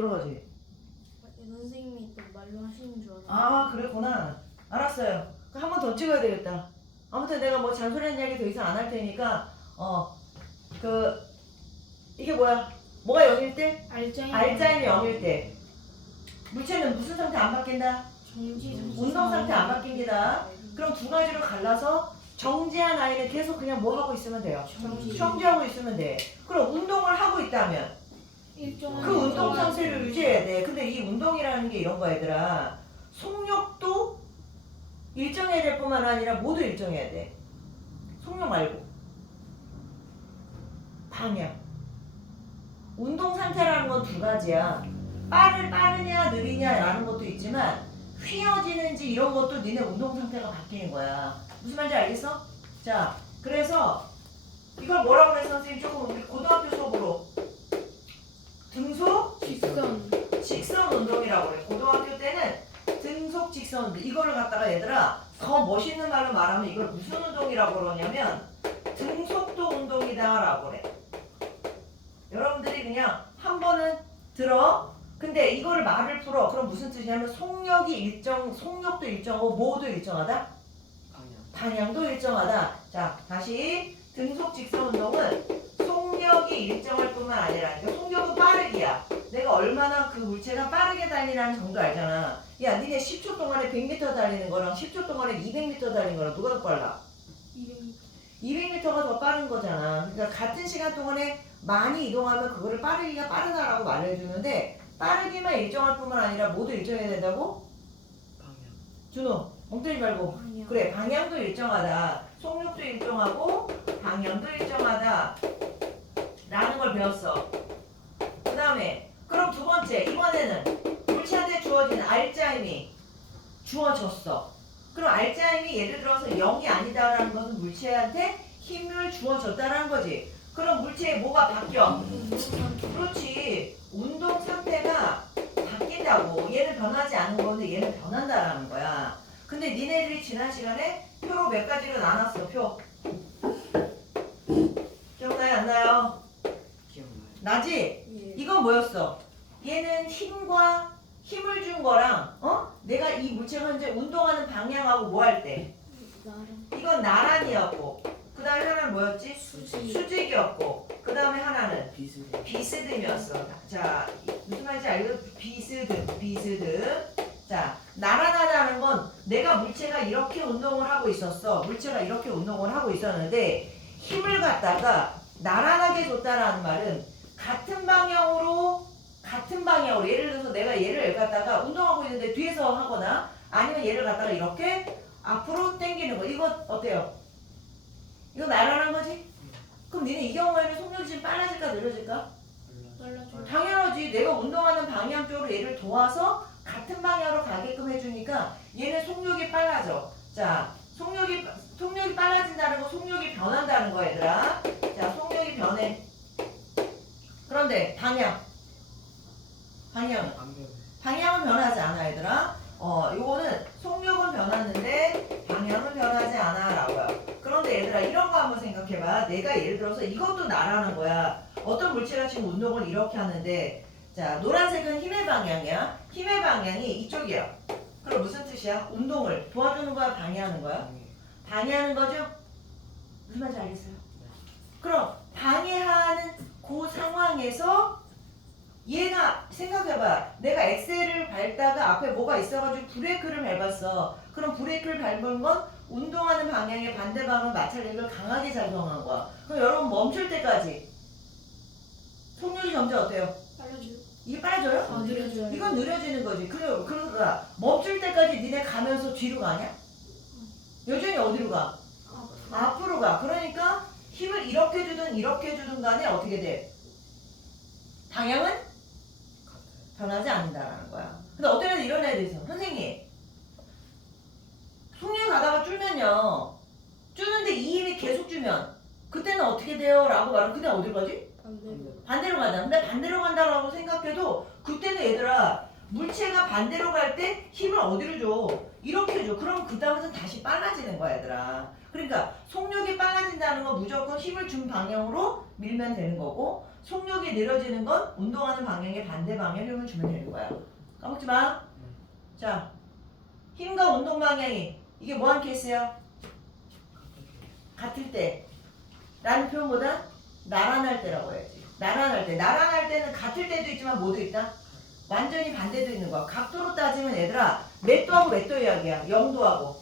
돌아가지. 선생님이 또 말로 하시는 줄 알았어요. 아 그랬구나. 알았어요. 한 번 더 찍어야 되겠다. 아무튼 내가 뭐 잔소리한 이야기 더 이상 안 할 테니까 그 이게 뭐야? 뭐가 0일 때? 알자임이 0일 때 물체는 무슨 상태 안 바뀐다? 운동 상태 안 바뀝니다. 그럼 두 가지로 갈라서 정지한 아이는 계속 그냥 뭐 하고 있으면 돼요? 정지하고 있으면 돼. 그럼 운동을 하고 있다면 그 운동 상태를 유지해야 돼. 근데 이 운동이라는 게 이런 거 얘들아. 속력도 일정해야 될 뿐만 아니라 모두 일정해야 돼. 속력 말고 방향. 운동 상태라는 건 두 가지야. 빠르냐 느리냐라는 것도 있지만 휘어지는지 이런 것도 니네 운동 상태가 바뀌는 거야. 무슨 말인지 알겠어? 자, 그래서 이걸 뭐라고 그래 선생님? 조금 우리 고등학교 수업으로 등속 직선 운동이라고 그래. 고등학교 때는 등속 직선 운동. 이거를 갖다가 얘들아 더 멋있는 말로 말하면 이걸 무슨 운동이라고 그러냐면 등속도 운동이다라고 그래. 여러분들이 그냥 한 번은 들어. 근데 이거를 말을 풀어. 그럼 무슨 뜻이냐면 속력도 일정하고 뭐도 일정하다? 방향도 일정하다. 자, 다시 등속 직선 운동은 속력이 일정할 뿐만 아니라 그러니까 속력은 빠르기야. 내가 얼마나 그 물체가 빠르게 달리는 정도 알잖아. 야, 니네 10초 동안에 100m 달리는 거랑 10초 동안에 200m 달리는 거랑 누가 더 빨라? 200m가 더 빠른 거잖아. 그러니까 같은 시간 동안에 많이 이동하면 그거를 빠르기가 빠르다라고 말해주는데 빠르기만 일정할 뿐만 아니라 모두 일정해야 된다고? 준호, 멍때리지 말고. 그래, 방향도 일정하다. 속력도 일정하고 방향도 일정하다 라는 걸 배웠어. 그 다음에 그럼 두 번째, 이번에는 물체한테 주어진 알짜임이 주어졌어. 그럼 알짜임이 예를 들어서 0이 아니다라는 것은 물체한테 힘을 주어졌다라는 거지. 그럼 물체에 뭐가 바뀌어? 그렇지. 운동 상태가 바뀐다고. 얘는 변하지 않은 건데 얘는 변한다라는 거야. 근데 니네들이 지난 시간에 표로 몇 가지로 나눴어. 표. 기억나요? 안 나요? 나지? 예. 이건 뭐였어? 얘는 힘을 준 거랑 내가 이 물체가 현재 운동하는 방향하고 뭐 할 때? 이건 나란이었고 그 다음에 하나는 뭐였지? 수직이었고 그 다음에 하나는 비스듬이었어. 자, 무슨 말인지 알죠? 비스듬. 자, 나란하다는 건 내가 물체가 이렇게 운동을 하고 있었어. 물체가 이렇게 운동을 하고 있었는데 힘을 갖다가 나란하게 줬다라는 말은 같은 방향으로 예를 들어서 내가 얘를 갖다가 운동하고 있는데 뒤에서 하거나 아니면 얘를 갖다가 이렇게 앞으로 당기는 거. 이거 어때요? 이거 나란한 거지? 그럼 니네 이 경우에는 속력이 지금 빨라질까 느려질까? 당연하지. 내가 운동하는 방향 쪽으로 얘를 도와서 같은 방향으로 가게끔 해주니까 얘는 속력이 빨라져. 자, 속력이 빨라진다는 거 속력이 변한다는 거 얘들아. 자, 속력이 변해. 그런데 방향은 변하지 않아 얘들아. 요거는 속력은 변했는데 방향은 변하지 않아 라고요. 그런데 얘들아 이런 거 한번 생각해봐. 내가 예를 들어서 이것도 나라는 거야. 어떤 물체가 지금 운동을 이렇게 하는데 자, 노란색은 힘의 방향이야. 힘의 방향이 이쪽이야. 그럼 무슨 뜻이야? 운동을 도와주는 거야? 방해하는 거야? 방해하는 거죠? 무슨 말인지 알겠어요? 그럼 방해하는 그 상황에서 얘가 생각해봐. 내가 엑셀을 밟다가 앞에 뭐가 있어가지고 브레이크를 밟았어. 그럼 브레이크를 밟은 건 운동하는 방향의 반대 방향을 마찰력을 강하게 작용한 거야. 그럼 여러분 멈출 때까지 속력이 점점 어때요? 이게 빨라져요? 느려져요. 이건 느려지는 거지. 그러니까 멈출 때까지 니네 가면서 뒤로 가냐? 여전히 어디로 가? 앞으로 가. 그러니까 힘을 이렇게 주든 간에 어떻게 돼? 방향은 변하지 않는다라는 거야. 근데 어떤 애들 이런 애들 있어. 선생님, 속력이 가다가 줄면요. 줄는데 이 힘이 계속 주면 그때는 어떻게 돼요? 라고 말하면 그때 어디로 가지? 반대로 가자. 근데 반대로 간다라고 생각해도 그때는 얘들아 물체가 반대로 갈 때 힘을 어디로 줘? 이렇게 줘. 그럼 그 다음부터 다시 빨라지는 거야, 얘들아. 그러니까 속력이 빨라진다는 건 무조건 힘을 준 방향으로 밀면 되는 거고, 속력이 느려지는 건 운동하는 방향의 반대 방향 힘을 주면 되는 거야. 까먹지 마. 자, 힘과 운동 방향이 이게 뭐한 케이스야? 같을 때 라는 표현보다 나란할 때라고 해야지. 나란할 때. 나란할 때는 같을 때도 있지만 뭐도 있다? 완전히 반대도 있는 거야. 각도로 따지면 얘들아 몇 도하고 몇 도 이야기야? 0도하고.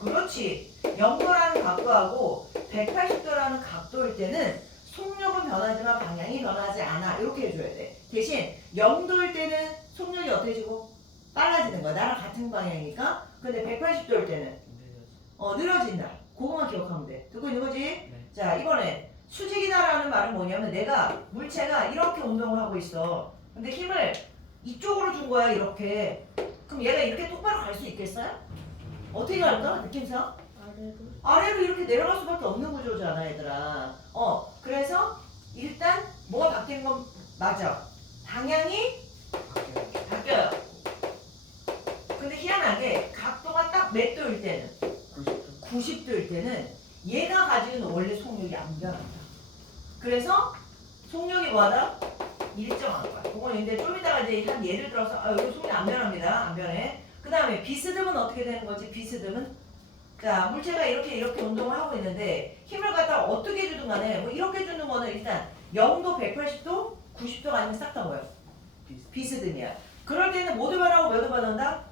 그렇지. 0도라는 각도하고 180도라는 각도일 때는 속력은 변하지만 방향이 변하지 않아. 이렇게 해줘야 돼. 대신 0도일 때는 속력이 어때지고? 빨라지는 거야. 나랑 같은 방향이니까. 근데 180도일 때는 느려진다. 그거만 기억하면 돼. 듣고 있는 거지? 네. 자, 이번에 수직이다라는 말은 뭐냐면 내가 물체가 이렇게 운동을 하고 있어. 근데 힘을 이쪽으로 준 거야, 이렇게. 그럼 얘가 이렇게 똑바로 갈 수 있겠어요? 어떻게 갈까? 느낌상? 아래로. 아래로 이렇게 내려갈 수밖에 없는 구조잖아, 얘들아. 그래서 일단 뭐가 바뀌는 건 맞아. 방향이 바뀌어요. 근데 희한하게 각도가 딱 몇 도일 때는 90도일 때는 얘가 가지는 원래 속력이 안 변한다. 그래서 속력이 뭐하다? 일정한 거야. 그건 근데 좀 이따가 이제 한 예를 들어서 여기 속력 안 변합니다. 안 변해. 그 다음에 비스듬은 어떻게 되는 거지? 비스듬은 자 물체가 이렇게 운동을 하고 있는데 힘을 갖다 어떻게 주든 간에 뭐 이렇게 주는 거는 일단 0도, 180도, 90도가 아니면 싹 다 뭐예요? 비스듬이야. 그럴 때는 뭐도 변하고 뭐도 변한다?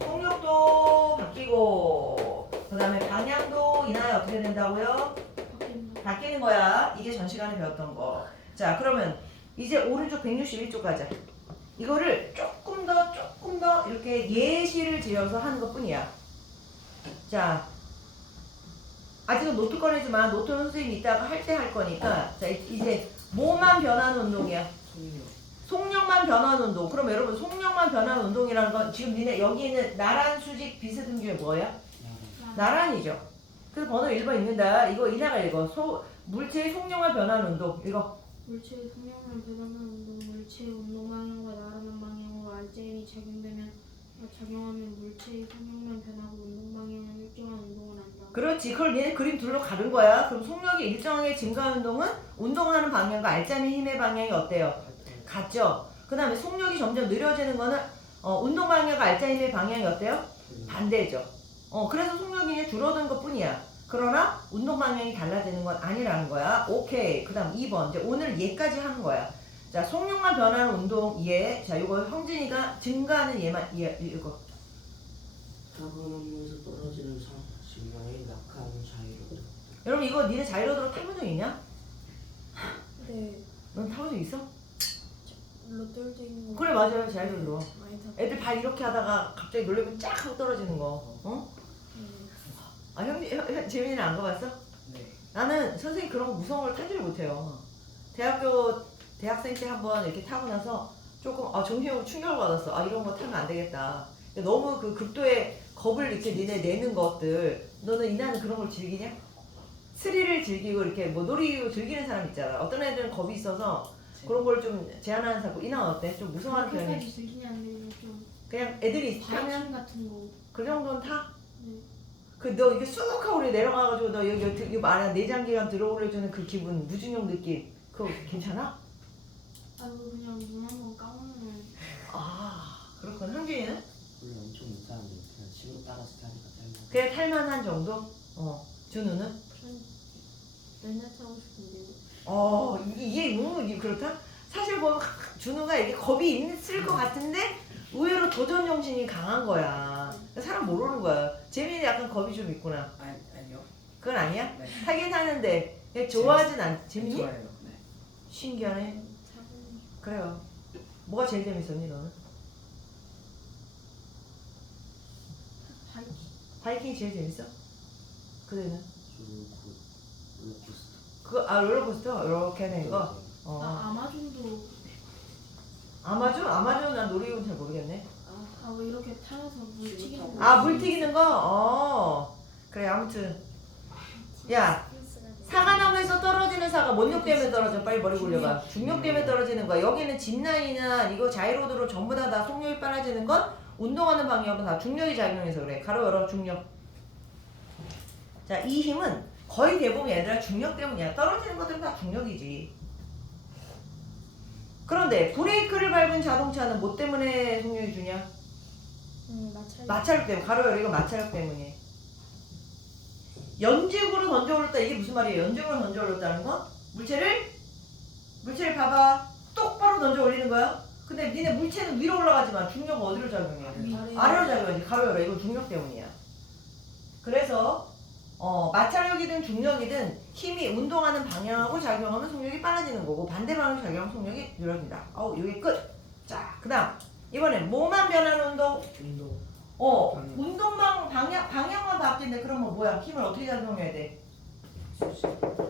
속력도 바뀌고 그 다음에 방향도 이나에 어떻게 된다고요? 바뀐다. 바뀌는 거야. 이게 전 시간에 배웠던 거. 자 그러면 이제 오른쪽 161쪽 가자. 이거를 조금 더 이렇게 예시를 지어서 하는 것 뿐이야. 자 아직은 노트 꺼내지만 노트 선생님이 이따가 할 때 할 거니까 자 이제 뭐만 변하는 운동이야? 속력만 변하는 운동. 그럼 여러분 속력만 변하는 운동이라는 건 지금 니네 여기 있는 나란, 수직, 비스듬 중에 뭐예요? 나란이죠. 그래서 번호 1번 읽는다. 이거 이나가 읽어. 물체의 속력만 변하는 운동. 이거 물체의 속력만 변하는 운동, 물체의 운동 방향과 나르는 방향으로 알제인이 작용하면 물체의 속력만 변하고 운동 방향은 일정한 운동을 한다. 그렇지. 그걸 얘네 그림 둘로 가른 거야. 그럼 속력이 일정하게 증가하는 운동은 운동하는 방향과 알짜미 힘의 방향이 어때요? 같죠. 그 다음에 속력이 점점 느려지는 거는 운동 방향과 알짜미 힘의 방향이 어때요? 반대죠. 그래서 속력이 줄어드는 것 뿐이야. 그러나 운동 방향이 달라지는 건 아니라는 거야. 오케이. 그 다음 2번. 이제 오늘 얘까지 하는 거야. 자, 속력만 변하는 운동 얘. 자, 요거 형진이가 증가하는 얘만 이거. 타고나면서 떨어지는 신경의 약한 자이로드. 여러분 이거 니네 자이로드로 타본 적 있냐? 네. 넌 타본 적 있어? 롯데월드 있는 거. 그래 맞아요. 자이로드로. 많이 탔. 애들 발 이렇게 하다가 갑자기 놀래면 쫙 하고 떨어지는 거. 아 재민이는 안 가봤어? 네. 나는 선생님 그런 거 무서운 걸 타지를 못해요. 대학생 때 한번 이렇게 타고 나서 조금 정신적으로 충격을 받았어. 이런 거 타면 안 되겠다. 근데 너무 그 극도의 겁을 이렇게 니네 내는 것들. 너는 이나는 그런 걸 즐기냐? 스릴을 즐기고 이렇게 뭐 놀이기구 즐기는 사람 있잖아. 어떤 애들은 겁이 있어서 그런 걸 좀 제한하는 사람. 이나 어때? 좀 무서워하는 편이? 그렇게까지 즐기지 않는데 좀 그냥 애들이 타면 바이킹 같은 거. 그 정도는 타? 네. 그 너 이게 쑥 하고 우리 내려가가지고 너 여기 안에 내장기관 들어오려주는 그 기분 무중력 느낌 그거 괜찮아? 그냥 눈 한번 감으면. 그렇군. 형준이는? 원래 엄청 못하는데 그냥 친구 따라서 타니까 탈만. 그냥 탈만한 정도? 준우는? 전 맨날 타고 싶은데. 이게 너무 그렇다? 사실 뭐 준우가 이게 겁이 있을 것 같은데 의외로 도전 정신이 강한 거야. 사람 모르는 거야. 재민이 약간 겁이 좀 있구나. 아니요. 그건 아니야? 네. 타긴 타는데 그냥 좋아하진 않. 재민이? 좋아해요. 네. 신기하네. 타고. 그래요. 뭐가 제일 재밌었니 너는? 바이킹. 바이킹이 제일 재밌어? 그대는? 롤러코스터. 롤러코스터? 이렇게 하는 거? 아마존도. 아마존 난 놀이기구는 잘 모르겠네. 뭐 이렇게 타면서 물 튀기는 거. 물 튀기는 거? 그래 아무튼 야 사과나무에서 여기서 떨어지는 사가 뭔 력 때문에 떨어져? 빨리 머리 굴려봐. 중력 때문에 떨어지는 거야. 여기는 짚라인이나 이거 자이로드로 전부 다 속력이 빨라지는 건 운동하는 방향은 다 중력이 작용해서 그래. 가로 열어 중력. 자, 이 힘은 거의 대부분 얘들아 중력 때문이야. 떨어지는 것들은 다 중력이지. 그런데 브레이크를 밟은 자동차는 뭐 때문에 속력이 주냐? 마찰력 때문에. 가로 열어 이거 마찰력 때문이에요. 연직으로 던져 올렸다. 이게 무슨 말이에요? 연직으로 던져 올렸다는 건 물체를 봐봐. 똑바로 던져 올리는 거야. 근데 니네 물체는 위로 올라가지만 중력은 어디로 작용해? 아래로 작용하지. 가로 열어. 이건 중력 때문이야. 그래서 마찰력이든 중력이든 힘이 운동하는 방향하고 작용하면 속력이 빨라지는 거고 반대 방향으로 작용하면 속력이 늘어진다. 여기 끝. 자, 그다음 이번엔 뭐만 변하는 운동? 운동방 방향만 바뀐데 그러면 뭐야? 힘을 어떻게 작용해야 돼?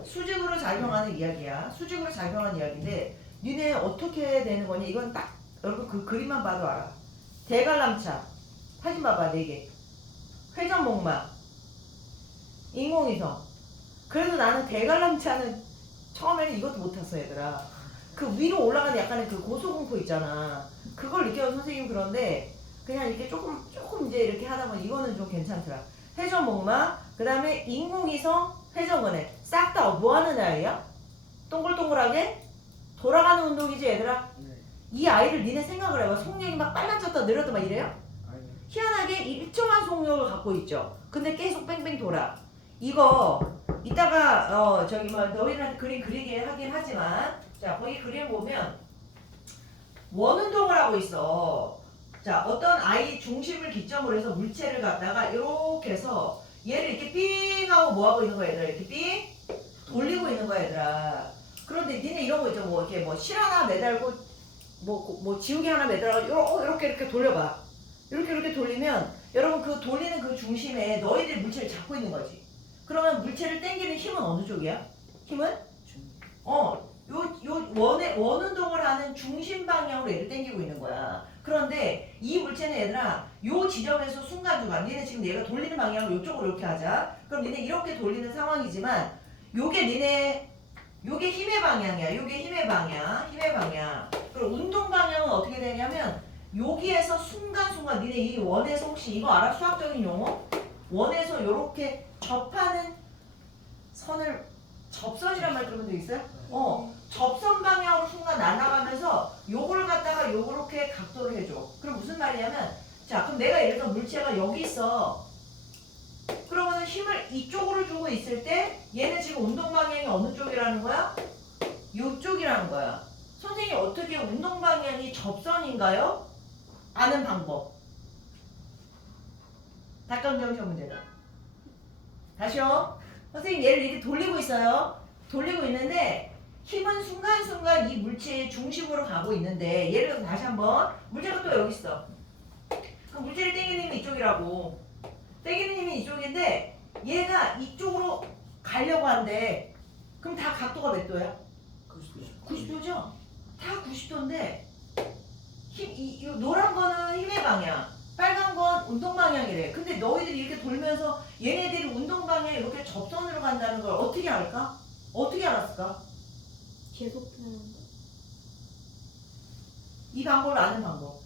수직으로 작용하는 이야기야. 수직으로 작용하는 이야기인데 니네 어떻게 되는 거니? 이건 딱 여러분 그 그림만 봐도 알아. 대관람차 사진 봐봐 4개. 회전목마 인공위성. 그래도 나는 대관람차는 처음에는 이것도 못 탔어 얘들아. 그 위로 올라가는 약간의 그 고소공포 있잖아. 그걸 느껴서 선생님 그런데 그냥 이렇게 조금 이제 이렇게 하다 보니 이거는 좀 괜찮더라. 회전목마, 그 다음에 인공위성, 회전근해 싹 다 뭐 하는 아이야? 동글동글하게 돌아가는 운동이지 얘들아. 이 아이를 니네 생각을 해봐. 속력이 막 빨라졌다 느렸다 막 이래요? 희한하게 일정한 속력을 갖고 있죠. 근데 계속 뺑뺑 돌아. 이거 이따가 너희들한테 그림 그리게 하긴 하지만 자 거기 그림 보면 원운동을 하고 있어. 자 어떤 아이 중심을 기점으로 해서 물체를 갖다가 이렇게 해서 얘를 이렇게 삥 하고 뭐 하고 있는 거야 얘들아. 이렇게 삥 돌리고 있는 거야 얘들아. 그런데 니네 이런 거 있죠. 뭐 이렇게 뭐 실 하나 매달고 뭐 지우개 하나 매달아가지고 이렇게 돌려봐. 이렇게 돌리면 여러분 그 돌리는 그 중심에 너희들 물체를 잡고 있는 거지. 그러면 물체를 당기는 힘은 어느 쪽이야? 힘은? 요 원운동을 하는 중심 방향으로 얘를 당기고 있는 거야. 그런데 이 물체는 얘들아 요 지점에서 순간순간 니네 지금 얘가 돌리는 방향을 요쪽으로 이렇게 하자. 그럼 니네 이렇게 돌리는 상황이지만 요게 힘의 방향이야. 요게 힘의 방향. 그리고 운동 방향은 어떻게 되냐면 여기에서 순간순간 니네 이 원에서 혹시 이거 알아? 수학적인 용어? 원에서 요렇게 접하는 선을 접선이란 말 들어본 적 있어요? 접선 방향으로 순간 날아가면서 요걸 갖다가 요렇게 각도를 해줘. 그럼 무슨 말이냐면 자 그럼 내가 예를 들어 물체가 여기 있어. 그러면 힘을 이쪽으로 주고 있을 때 얘는 지금 운동 방향이 어느 쪽이라는 거야? 요쪽이라는 거야. 선생님이 어떻게 운동 방향이 접선인가요? 아는 방법. 닭강정식 문제다. 다시요. 선생님 얘를 이렇게 돌리고 있어요. 돌리고 있는데 힘은 순간순간 이 물체의 중심으로 가고 있는데 예를 들어서 다시 한번 물체가 또 여기 있어. 그럼 물체를 당기는 힘이 이쪽이라고. 당기는 힘이 이쪽인데 얘가 이쪽으로 가려고 한대. 그럼 다 각도가 몇 도야? 90도죠? 다 90도인데 이 노란 거는 힘의 방향, 빨간 건 운동 방향이래. 근데 너희들이 이렇게 돌면서 얘네들이 운동 방향에 이렇게 접선으로 간다는 걸 어떻게 알까? 어떻게 알았을까? 계속 변한다. 이 방법을 아는 방법.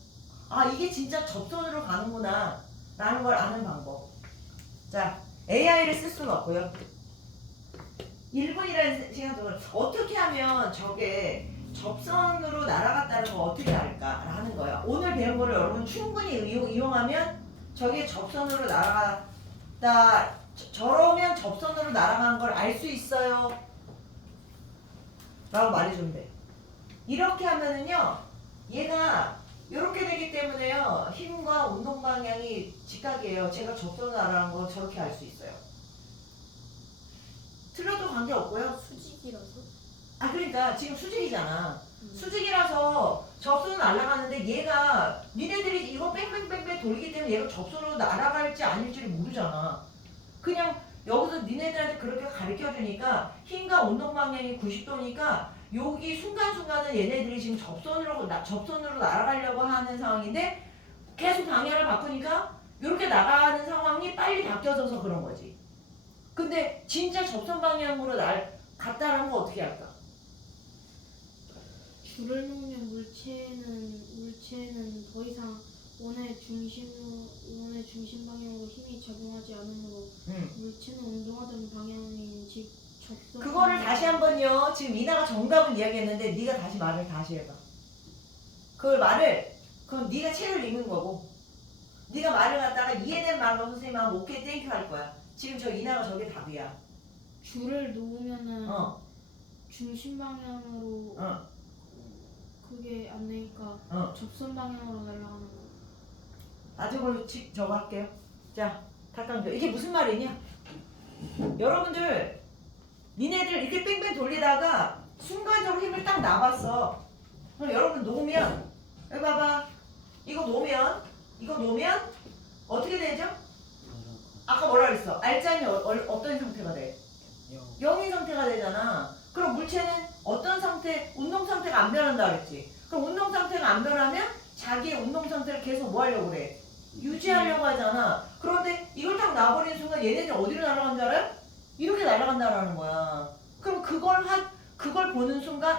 아 이게 진짜 접선으로 가는구나 라는 걸 아는 방법. 자 AI를 쓸 수는 없고요. 1분이라는 시간 동안 어떻게 하면 저게 접선으로 날아갔다는 걸 어떻게 알까 라는 거야. 오늘 배운 거를 여러분 충분히 이용하면 저게 접선으로 날아갔다 저러면 접선으로 날아간 걸 알 수 있어요 라고 말해주면 돼. 이렇게 하면은요 얘가 이렇게 되기 때문에요 힘과 운동 방향이 직각이에요. 제가 접선으로 날아간 거 저렇게 알 수 있어요. 틀려도 관계없고요. 수직이라서? 그러니까 지금 수직이잖아. 수직이라서 접선은 날아가는데 얘가 니네들이 이거 뺑뺑뺑뺑 돌리기 때문에 얘가 접선으로 날아갈지 아닐지를 모르잖아. 그냥 여기서 니네들한테 그렇게 가르쳐주니까 힘과 운동 방향이 90도니까 여기 순간순간은 얘네들이 지금 접선으로 날아가려고 하는 상황인데 계속 방향을 바꾸니까 이렇게 나가는 상황이 빨리 바뀌어져서 그런 거지. 근데 진짜 접선 방향으로 같다라는 거 어떻게 할까? 줄을 놓으면 물체는 더 이상 원의 중심 방향으로 힘이 작용하지 않으므로 물체는 운동하던 방향인 즉 접선. 그거를 다시 한번요. 지금 이나가 정답은 이야기했는데 네가 다시 말을 다시 해봐. 그건 네가 책을 읽는 거고 네가 말을 갖다가 이해된 말로 선생님하고 오케이 땡큐 할 거야. 지금 저 이나가 저게 답이야. 줄을 놓으면은 어. 중심 방향으로 어. 그게 안 되니까 어. 접선 방향으로 날아가는 거. 나중에 걸로 저거 할게요. 자, 닭강정. 이게 무슨 말이냐? 여러분들, 니네들 이렇게 뺑뺑 돌리다가 순간적으로 힘을 딱 놔봤어. 그럼 여러분 놓으면, 여기 봐봐. 이거 놓으면 어떻게 되죠? 아까 뭐라 그랬어? 알짜면 어떤 상태가 돼? 0인 상태가 되잖아. 그럼 물체는 어떤 상태, 운동 상태가 안 변한다 그랬지. 그럼 운동 상태가 안 변하면 자기의 운동 상태를 계속 뭐 하려고 그래? 유지하려고 하잖아. 그런데 이걸 딱 놔버리는 순간 얘네들 어디로 날아간 줄 알아요? 이렇게 날아간다라는 거야. 그럼 그걸 보는 순간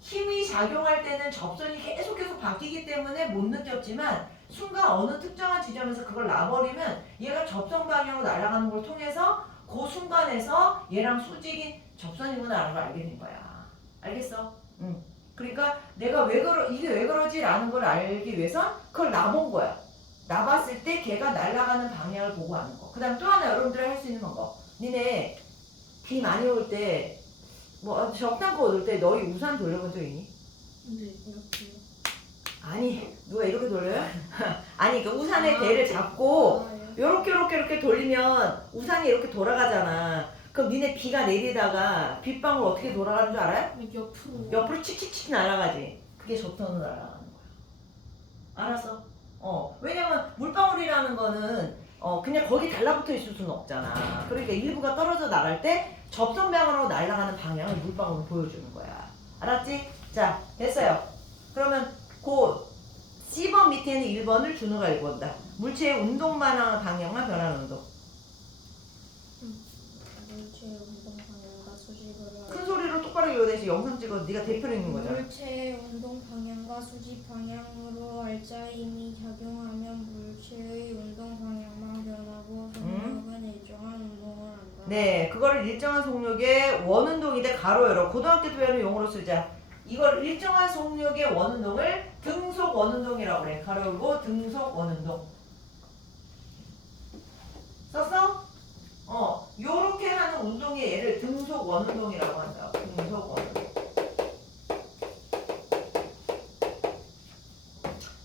힘이 작용할 때는 접선이 계속 바뀌기 때문에 못 느꼈지만 순간 어느 특정한 지점에서 그걸 놔버리면 얘가 접선 방향으로 날아가는 걸 통해서 그 순간에서 얘랑 수직인 접선이구나라는 걸 알게 된 거야. 알겠어? 응. 그러니까 내가 이게 왜 그러지라는 걸 알기 위해선 그걸 놔본 거야. 놔봤을 때 걔가 날아가는 방향을 보고 하는 거. 그 다음 또 하나 여러분들이 할 수 있는 방법. 니네 비 많이 올 때 뭐 적당코 올 때 너희 우산 돌려본 적 있니? 근데 이렇게. 아니 누가 이렇게 돌려요? 아니 그 우산의 대를 잡고 요렇게 돌리면 우산이 이렇게 돌아가잖아. 그럼 니네 비가 내리다가 빗방울 어떻게 돌아가는 줄 알아요? 옆으로 칙칙칙 날아가지. 그게 접선으로 날아가는 거야. 알았어? 왜냐면 물방울이라는 거는 그냥 거기 달라붙어 있을 수는 없잖아. 그러니까 일부가 떨어져 나갈 때 접선 방향으로 날아가는 방향을 물방울로 보여주는 거야. 알았지? 자, 됐어요. 그러면 그 C번 밑에는 1번을 준우가 읽어본다. 물체의 운동 방향만 변하는 운동. 물체의 운동 방향과 수직을 큰 소리로 똑바로 읽어내지 영상 찍어서 네가 대표로 읽는 거잖아. 물체의 운동 방향과 수직 방향으로 알짜 힘이 작용하면 물체의 운동 방향만 변하고 속력은 일정한 운동을 한다. 네, 그거를 일정한 속력의 원운동인데 가로 열어. 고등학교 때 배우는 용어로 쓰자. 이걸 일정한 속력의 원운동을 등속 원운동이라고 그래. 가로 열고 등속 원운동. 썼어? 요렇게 하는 운동의 얘를 등속 원운동이라고 한다. 등속 원운동.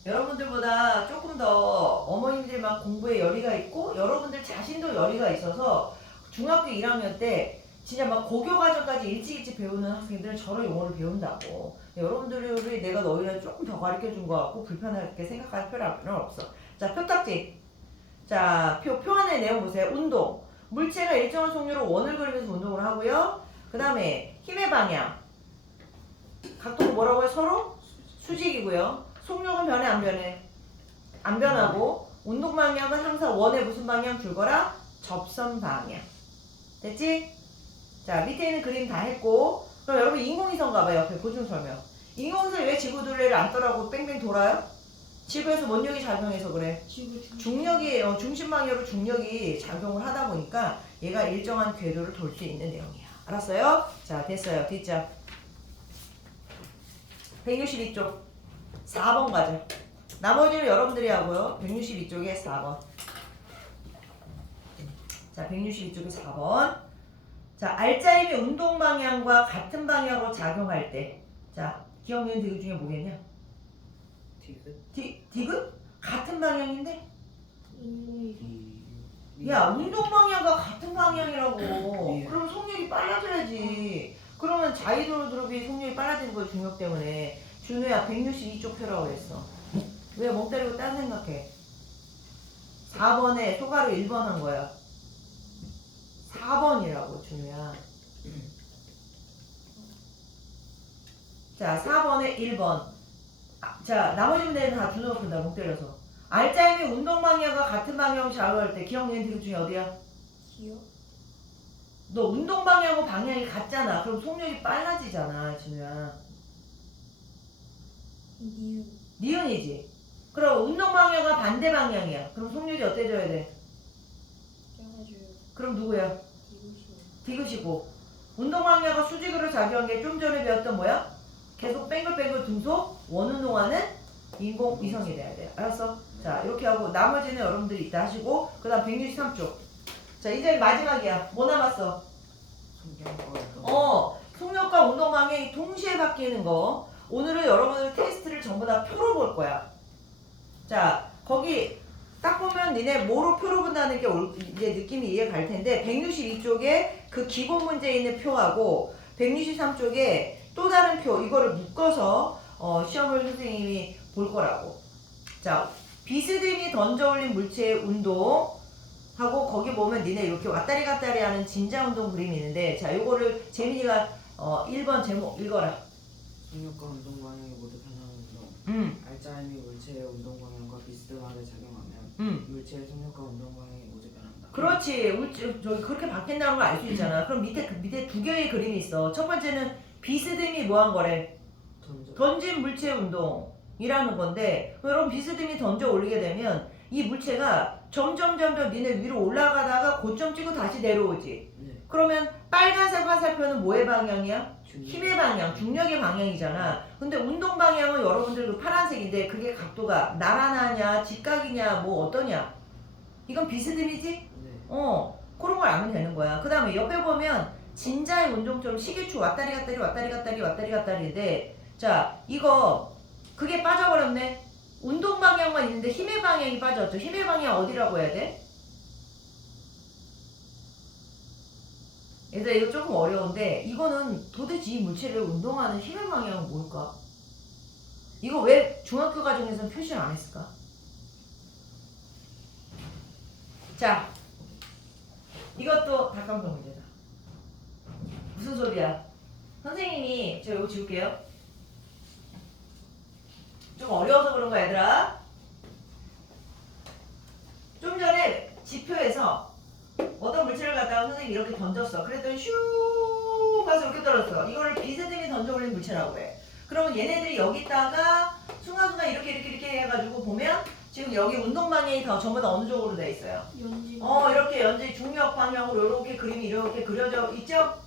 여러분들보다 조금 더 어머님들만 공부에 열의가 있고 여러분들 자신도 열의가 있어서 중학교 1학년 때 진짜 막 고교 과정까지 일찍 배우는 학생들은 저런 용어를 배운다고. 여러분들이 내가 너희를 조금 더 가르쳐준 거 같고 불편하게 생각할 필요는 없어. 자, 표딱지. 자, 표 안의 내용 보세요. 운동. 물체가 일정한 속력으로 원을 그리면서 운동을 하고요. 그 다음에 힘의 방향. 각도는 뭐라고 해? 서로 수직이고요. 속력은 변해 안 변해? 안 변하고 운동 방향은 항상 원의 무슨 방향 줄거라? 접선 방향. 됐지? 자, 밑에 있는 그림 다 했고 그럼 여러분 인공위성 가봐요. 옆에 보충 설명. 인공위성이 왜 지구 둘레를 앉더라고 뺑뺑 돌아요? 지구에서 뭔력이 작용해서 그래? 중력이 중심 방향으로 중력이 작용을 하다 보니까 얘가 일정한 궤도를 돌 수 있는 내용이야. 알았어요? 자, 됐어요. 뒷장 162쪽 4번 가자. 나머지는 여러분들이 하고요. 162쪽에 4번. 자, 162쪽에 4번. 자, 알짜임이 운동 방향과 같은 방향으로 작용할 때. 자, 기억나는 디귿 중에 뭐겠냐? 디귿? 같은 방향인데? 야, 운동 방향과 같은 방향이라고. 그럼 속력이 빨라져야지. 그러면 자이드로드롭이 속력이 빨라지는 거야, 중력 때문에. 준우야, 162쪽 표라고 그랬어. 왜 멍 때리고 딴 생각해? 4번에 소가로 1번 한 거야. 4번이라고, 준우야. 자, 4번에 1번. 자, 나머지 문제는 다 준우가 푼다, 멍 때려서. 알짜임이 운동 방향과 같은 방향으로 작용할 때 기억나는 디귿 중에 어디야? 기억? 너 운동 방향하고 방향이 같잖아. 그럼 속력이 빨라지잖아, 진우야. 니은. 니은이지. 그럼 운동 방향과 반대 방향이야. 그럼 속력이 어때져야 돼? 작아져요. 그럼 누구야? 디귿이요. 디귿이고. 운동 방향과 수직으로 작용한 게 좀 전에 배웠던 뭐야? 계속 뱅글뱅글 등속 원운동하는 인공위성이 돼야 돼. 알았어? 자, 이렇게 하고 나머지는 여러분들이 이따 하시고 그 다음 163쪽. 자, 이제 마지막이야. 뭐 남았어? 속력과 운동 방향이 동시에 바뀌는 거. 오늘은 여러분들 테스트를 전부 다 표로 볼 거야. 자, 거기 딱 보면 니네 뭐로 표로 본다는 게 이제 느낌이 이해 갈 텐데 162쪽에 그 기본 문제에 있는 표하고 163쪽에 또 다른 표 이거를 묶어서 시험을 선생님이 볼 거라고. 자, 비스듬히 던져 올린 물체의 운동 하고 거기 보면 니네 이렇게 왔다리 갔다리 하는 진자 운동 그림이 있는데 자, 요거를 재민이가 1번 제목 읽어라. 속력과 운동 방향이 모두 변하면서 알짜임이 물체의 운동 방향과 비스듬하게 작용하면 물체의 속력과 운동 방향이 모두 변한다. 그렇지. 저기 그렇게 바뀐다는 걸 알 수 있잖아. 그럼 밑에 두 개의 그림이 있어. 첫 번째는 비스듬히 뭐한 거래? 던진 물체 운동이라는 건데 여러분 비스듬히 던져 올리게 되면 이 물체가 점점 니네 위로 올라가다가 고점 찍고 다시 내려오지. 네. 그러면 빨간색 화살표는 뭐의 방향이야? 중력. 힘의 방향, 중력의 방향이잖아. 근데 운동 방향은 여러분들 그 파란색인데 그게 각도가 나란하냐, 직각이냐, 뭐 어떠냐? 이건 비스듬히지? 네. 그런 걸 알면 되는 거야. 그 다음에 옆에 보면 진자의 운동처럼 시계추 왔다리 갔다리인데 자, 이거 그게 빠져버렸네. 운동 방향만 있는데 힘의 방향이 빠졌죠. 힘의 방향 어디라고 해야 돼? 얘들아 이거 조금 어려운데 이거는 도대체 이 물체를 운동하는 힘의 방향은 뭘까? 이거 왜 중학교 과정에서는 표시를 안 했을까? 자, 이것도 닭강정 문제다. 무슨 소리야? 선생님이 저 이거 지울게요. 좀 어려워서 그런 거야 얘들아. 좀 전에 지표에서 어떤 물체를 갖다가 선생님이 이렇게 던졌어. 그랬더니 슈 가서 이렇게 떨어졌어. 이거를 비스듬히 던져 올린 물체라고 해. 그러면 얘네들이 여기다가 순간순간 이렇게 해가지고 보면 지금 여기 운동 방향이 다 전부 다 어느 쪽으로 돼 있어요? 연지. 이렇게 연지 중력 방향으로 이렇게 그림이 이렇게 그려져 있죠?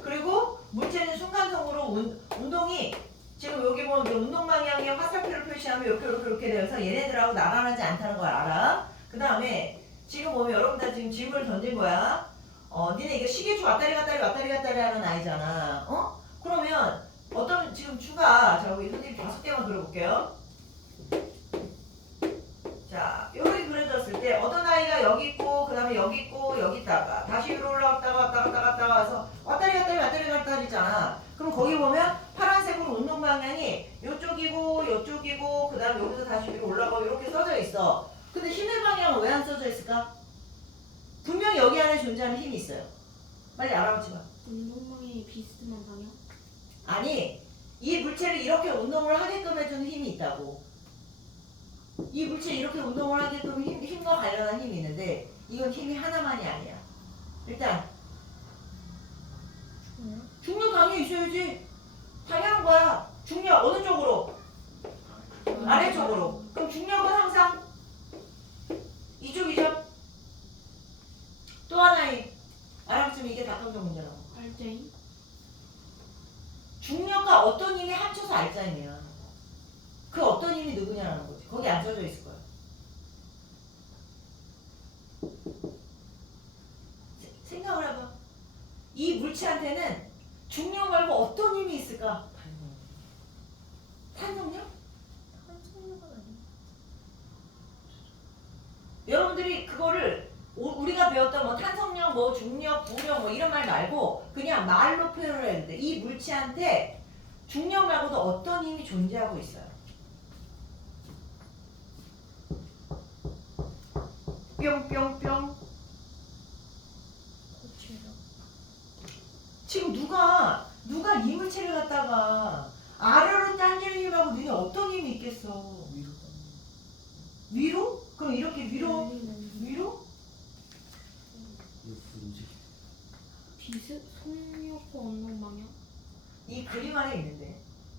그리고 물체는 순간적으로 운동이 지금 여기 보면 운동 방향에 화살표를 표시하면 이렇게 되어서 얘네들하고 나란하지 않다는 걸 알아. 그 다음에 지금 보면 여러분들 지금 질문을 던진 거야. 니네 이거 시계추 왔다리 갔다리 하는 아이잖아. 그러면 어떤 지금 추가 자 여기 선생님 5개만 그려볼게요. 자, 요렇게 그려졌을 때 어떤 아이가 여기 있고 그 다음에 여기 있고 여기 있다가 다시 위로 올라갔다가 왔다 갔다 와서 왔다리 갔다리 있잖아. 그럼 거기 보면 파란색으로 운동 방향이 요쪽이고 그 다음에 여기서 다시 위로 올라가고 이렇게 써져 있어. 근데 힘의 방향은 왜 안 써져 있을까? 분명히 여기 안에 존재하는 힘이 있어요. 빨리 알아보지 마. 운동 방향이 비스듬한 방향? 아니, 이 물체를 이렇게 운동을 하게끔 해주는 힘이 있다고. 이 물체 이렇게 운동을 하게끔 힘과 관련한 힘이 있는데 이건 힘이 하나만이 아니야. 일단 중력 당연히 있어야지. 당연한 거야. 중력 어느 쪽으로? 아래쪽으로. 그럼 중력은 항상 이쪽이죠? 또 하나의 알아보시면 이게 닭강정 문제라고. 알짜임? 중력과 어떤 힘이 합쳐서 알짜임이야. 그 어떤 힘이 누구냐라는 거지. 거기 안 써져 있을 거야. 생각을 해봐. 이 물체한테는 중력 말고 어떤 힘이 있을까? 탄성력? 탄성력은 아니야. 여러분들이 그거를 우리가 배웠던 뭐 탄성력, 뭐 중력, 부력 뭐 이런 말 말고 그냥 말로 표현을 해야 되는데 이 물체한테 중력 말고도 어떤 힘이 존재하고 있어요. 뿅뿅뿅. 고체력. 지금 누가 이 물체를 갖다가 아래로 당기는 힘하고 너네 어떤 힘이 있겠어? 위로? 그럼 이렇게 위로? 이거 움직임. 속력과 운동 방향? 이 그림 안에 있는데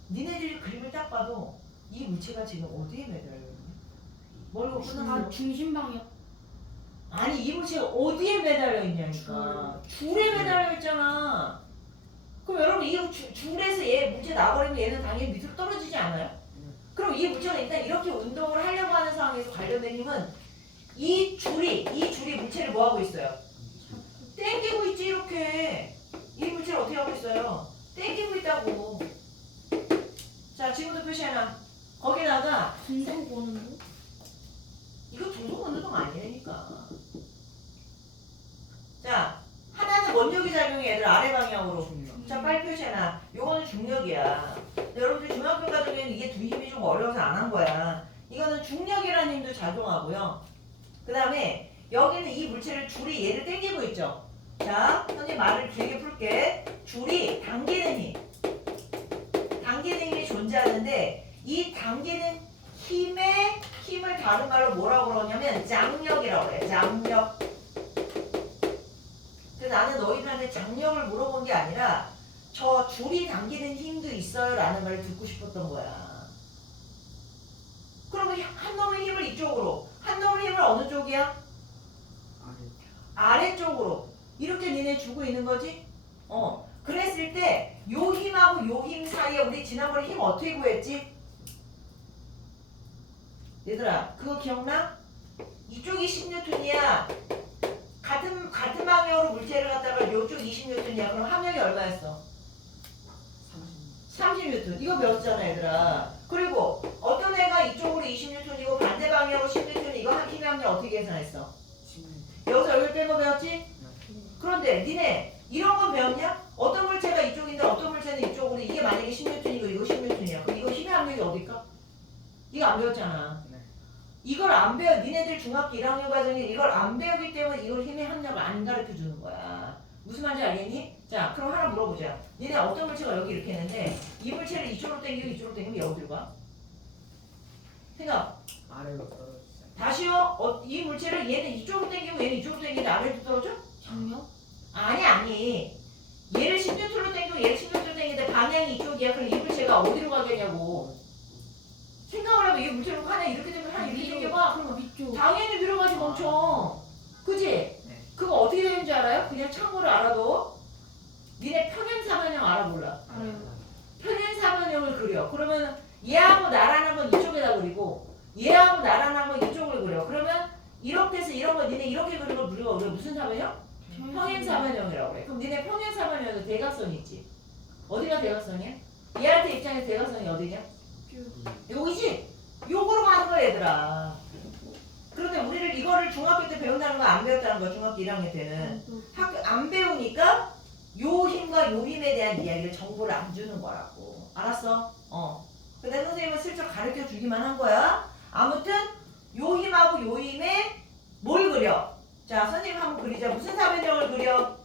니네들이 그림을 딱 봐도 이 물체가 지금 어디에 매달려 있냐? 멀고 끄는 아 거 중심 방향. 아니 이 물체가 어디에 매달려 있냐니까 줄에 매달려 있잖아. 그럼 여러분 이 줄에서 얘 물체 나버리면 얘는 당연히 밑으로 떨어지지 않아요? 그럼 이 물체가 일단 이렇게 운동을 하려고 하는 상황에서 관련된 힘은 이 줄이 물체를 뭐 하고 있어요? 땡기고 있지 이렇게. 이 물체를 어떻게 하고 있어요? 땡기고 있다고. 자 지금부터 표시해놔. 거기다가 분석 원운동? 이거 중속 운동 아니라니까. 자 하나는 원력이 작용해 얘들 아래 방향으로. 자 빨리 표시해놔. 요거는 중력이야. 여러분들 중학교 과정에는 이게 두 힘이 좀 어려워서 안 한 거야. 이거는 중력이라는 힘도 작용하고요. 그 다음에 여기는 이 물체를 줄이 얘를 당기고 있죠. 자 선생님 말을 길게 풀게. 줄이 당기는 힘이 존재하는데 이 당기는 힘을 다른 말로 뭐라고 그러냐면 장력이라고 그래. 장력. 그래서 나는 너희들한테 장력을 물어본 게 아니라 저 줄이 당기는 힘도 있어요 라는 말을 듣고 싶었던 거야. 그러면 한 놈의 힘을 이쪽으로, 한 놈의 힘을 어느 쪽이야? 아래쪽으로. 이렇게 니네 주고 있는 거지? 그랬을 때 요 힘하고 요 힘 사이에 우리 지난번에 힘 어떻게 구했지? 얘들아 그거 기억나? 이쪽이 10N이야. 같은 방향으로 물체를 갖다가 요쪽 20N이야. 그럼 함력이 얼마였어? 30N. 이거 배웠잖아 얘들아. 그리고 어떤 애가 이쪽으로 20N이고 반대 방향으로 10N 이거 힘의 함력 어떻게 계산했어? 여기서 여기 뺀 거 배웠지? 그런데 니네 이런 거 배웠냐? 어떤 물체가 이쪽인데 어떤 물체는 이쪽으로. 이게 만약에 10N이고 이거 10N이야. 그럼 이거 힘의 함력이 어딜까? 이거 안 배웠잖아. 이걸 안 배워. 니네들 중학교 1학년 과정에 이걸 안 배우기 때문에 이걸 힘의 함력을 안 가르쳐 주는 거야. 무슨 말인지 알겠니? 자 그럼 하나 물어보자. 니네 어떤 물체가 여기 이렇게 했는데 이 물체를 이쪽으로 당기고 이쪽으로 당기면 얘 어디로 가? 생각. 아래로 떨어지죠. 다시요. 이 물체를 얘는 이쪽으로 당기고 얘는 이쪽으로 당기는데 아래로 떨어져? 장력? 아니. 얘를 10N로 당기고 얘를 10N로 당기는데 방향이 이쪽이야. 그럼 이 물체가 어디로 가겠냐고. 생각을 하면 이 물체로 하나 이렇게 되면 하나 이렇게 위로. 당겨봐. 그러면 위쪽. 당연히 위로 가지 멈춰. 그지? 네. 그거 어떻게 되는지 알아요? 그냥 참고로 알아도. 니네 평행사변형 알아볼라. 알아요. 평행사변형을 그려. 그러면 얘하고 나란한 건 이쪽에다 그리고 얘하고 나란한 건 이쪽으로 그려. 그러면 이렇게 해서 이런 거 니네 이렇게 그린 걸 우리가 무슨 사변형? 평행사변형이라고 그래. 그럼 니네 평행사변형에서 대각선 있지? 어디가 대각선이야? 얘한테 입장에서 대각선이 어디냐? 여기지? 요거로 가는 거야 얘들아. 그런데 우리를 이거를 중학교 때 배운다는 거 안 배웠다는 거야. 중학교 1학년 때는 학교 안 배우니까 요 힘과 요 힘에 대한 이야기를 정보를 안 주는 거라고. 알았어? 근데 선생님은 슬쩍 가르쳐 주기만 한 거야. 아무튼 요 힘하고 요 힘에 뭘 그려? 자 선생님 한번 그리자. 무슨 사변형을 그려?